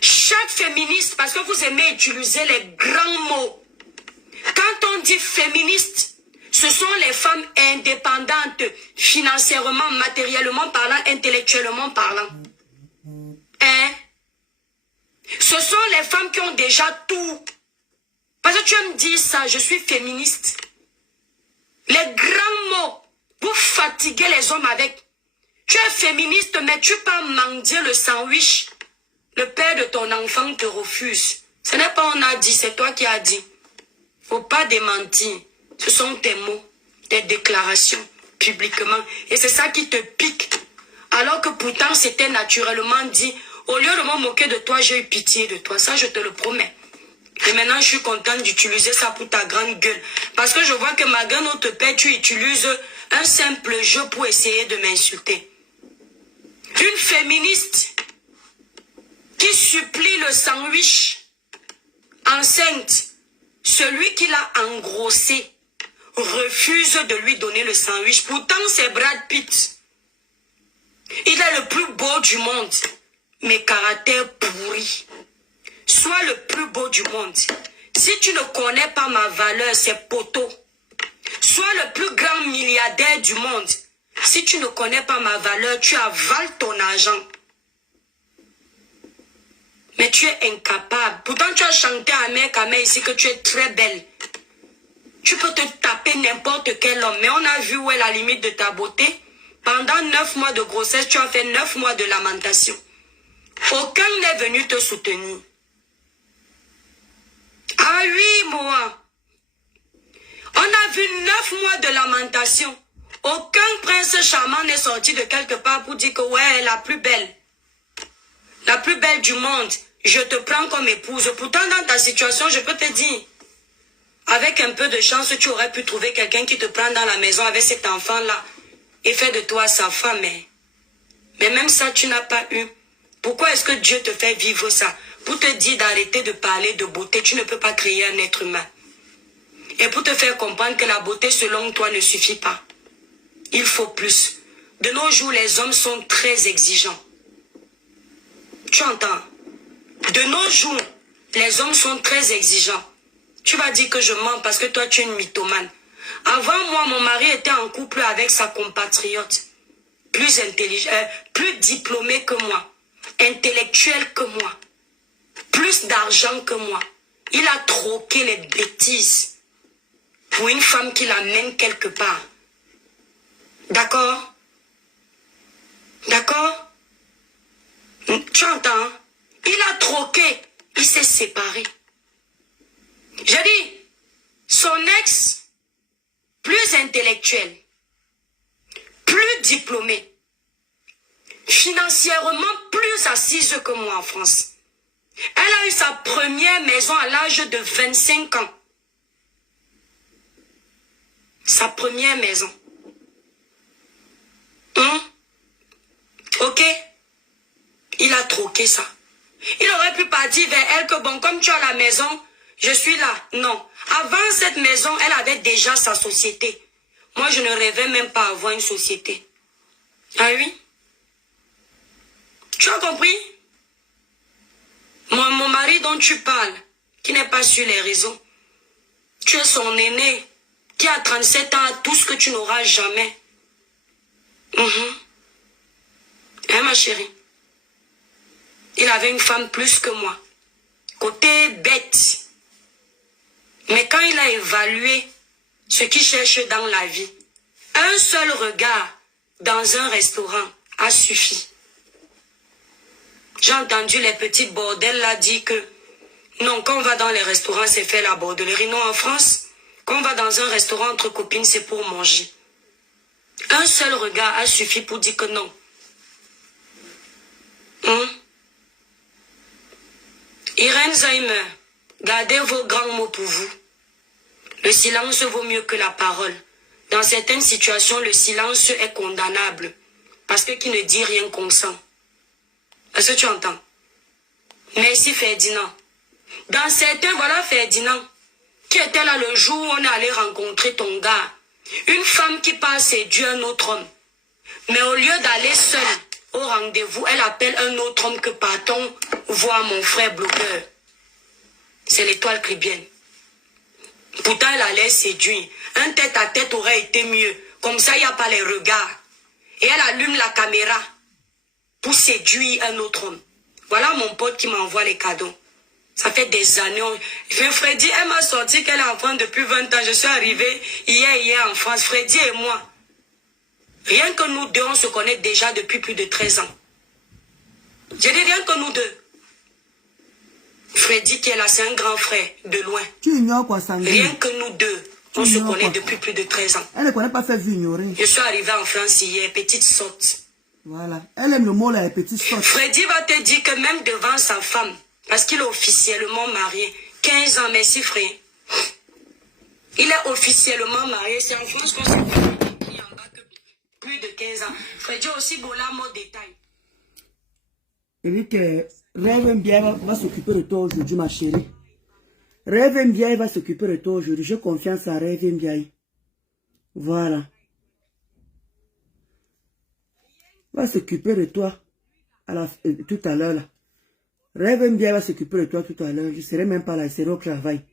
Chaque féministe, parce que vous aimez utiliser les grands mots. Quand on dit féministe, ce sont les femmes indépendantes, financièrement, matériellement parlant, intellectuellement parlant. Hein? Ce sont les femmes qui ont déjà tout. Parce que tu aimes dire ça, je suis féministe. Les grands mots, vous fatiguez les hommes avec. Tu es féministe, mais tu peux mendier le sandwich. Le père de ton enfant te refuse. Ce n'est pas on a dit, c'est toi qui as dit. Faut pas démentir. Ce sont tes mots, tes déclarations, publiquement. Et c'est ça qui te pique. Alors que pourtant, c'était naturellement dit. Au lieu de me moquer de toi, j'ai eu pitié de toi. Ça, je te le promets. Et maintenant, je suis contente d'utiliser ça pour ta grande gueule. Parce que je vois que malgré notre père, tu utilises un simple jeu pour essayer de m'insulter. Une féministe qui supplie le sandwich enceinte, celui qui l'a engrossé, refuse de lui donner le sandwich. Pourtant, c'est Brad Pitt. Il est le plus beau du monde, mais caractère pourri. Sois le plus beau du monde. Si tu ne connais pas ma valeur, c'est poteau. Sois le plus grand milliardaire du monde. Si tu ne connais pas ma valeur, tu avales ton argent. Mais tu es incapable. Pourtant, tu as chanté à mec ici que tu es très belle. Tu peux te taper n'importe quel homme. Mais on a vu où est la limite de ta beauté. Pendant 9 mois de grossesse, tu as fait 9 mois de lamentation. Aucun n'est venu te soutenir. Ah oui, moi. On a vu 9 mois de lamentation. Aucun prince charmant n'est sorti de quelque part pour dire que ouais, la plus belle. La plus belle du monde. Je te prends comme épouse. Pourtant, dans ta situation, je peux te dire, avec un peu de chance, tu aurais pu trouver quelqu'un qui te prend dans la maison avec cet enfant-là et fait de toi sa femme. Mais même ça, tu n'as pas eu. Pourquoi est-ce que Dieu te fait vivre ça? Pour te dire d'arrêter de parler de beauté, tu ne peux pas créer un être humain. Et pour te faire comprendre que la beauté selon toi ne suffit pas. Il faut plus. De nos jours, les hommes sont très exigeants. Tu entends? De nos jours, les hommes sont très exigeants. Tu vas dire que je mens parce que toi, tu es une mythomane. Avant moi, mon mari était en couple avec sa compatriote. Plus intelligent, plus diplômé que moi. Intellectuel que moi. Plus d'argent que moi. Il a troqué les bêtises pour une femme qui l'amène quelque part. D'accord? D'accord? Tu entends? Il a troqué. Il s'est séparé. J'ai dit, son ex, plus intellectuel, plus diplômé, financièrement plus assise que moi en France. Elle a eu sa première maison à l'âge de 25 ans. Sa première maison. Ok? Il a troqué ça. Il aurait pu partir vers elle que bon, comme tu as la maison, je suis là. Non. Avant cette maison, elle avait déjà sa société. Moi, je ne rêvais même pas avoir une société. Ah oui? Tu as compris? Mon mari dont tu parles, qui n'est pas sur les réseaux, tu es son aîné, qui a 37 ans, a tout ce que tu n'auras jamais. Hein, ma chérie? Il avait une femme plus que moi. Côté bête. Mais quand il a évalué ce qu'il cherche dans la vie, un seul regard dans un restaurant a suffi. J'ai entendu les petits bordels là dire que non, quand on va dans les restaurants, c'est faire la bordellerie. Non, en France, quand on va dans un restaurant entre copines, c'est pour manger. Un seul regard a suffi pour dire que non. Irène Zaimer, gardez vos grands mots pour vous. Le silence vaut mieux que la parole. Dans certaines situations, le silence est condamnable. Parce que qui ne dit rien consent. Est-ce que tu entends? Merci Ferdinand. Dans certains, voilà Ferdinand, qui était là le jour où on est allé rencontrer ton gars. Une femme qui part séduire un autre homme. Mais au lieu d'aller seule au rendez-vous, elle appelle un autre homme que partons voir mon frère blogueur. C'est l'étoile caribéenne. Pourtant, elle allait séduire. Un tête-à-tête aurait été mieux. Comme ça, il n'y a pas les regards. Et elle allume la caméra pour séduire un autre homme. Voilà mon pote qui m'envoie les cadeaux. Ça fait des années. Freddy, elle m'a sorti qu'elle est en France depuis 20 ans. Je suis arrivée hier en France. Freddy et moi. Rien que nous deux, on se connaît déjà depuis plus de 13 ans. Je dis rien que nous deux. Freddy qui est là, c'est un grand frère, de loin. Tu ignores quoi, Sandrine? Rien que nous deux, on se connaît depuis plus de 13 ans. Elle ne connaît pas faire vu ignorer. Je suis arrivée en France hier, petite sotte. Voilà. Elle aime le mot là, petite sotte. Freddy va te dire que même devant sa femme, parce qu'il est officiellement marié, 15 ans, merci frère. Il est officiellement marié, c'est en France qu'on s'est écrit en bas que plus de 15 ans. Freddy aussi, voilà mon détail. Il dit que Rêve Mbia va s'occuper de toi aujourd'hui, ma chérie. Rêve Mbia va s'occuper de toi aujourd'hui. J'ai confiance à Rêve Mbia. Voilà. Va s'occuper de toi tout à l'heure. Là. Rêve Mbia va s'occuper de toi tout à l'heure. Je ne serai même pas là, je serai au travail.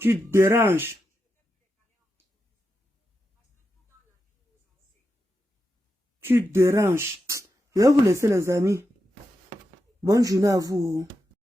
Tu te déranges. Tu te déranges. Je vais vous laisser les amis. Bonne journée à vous.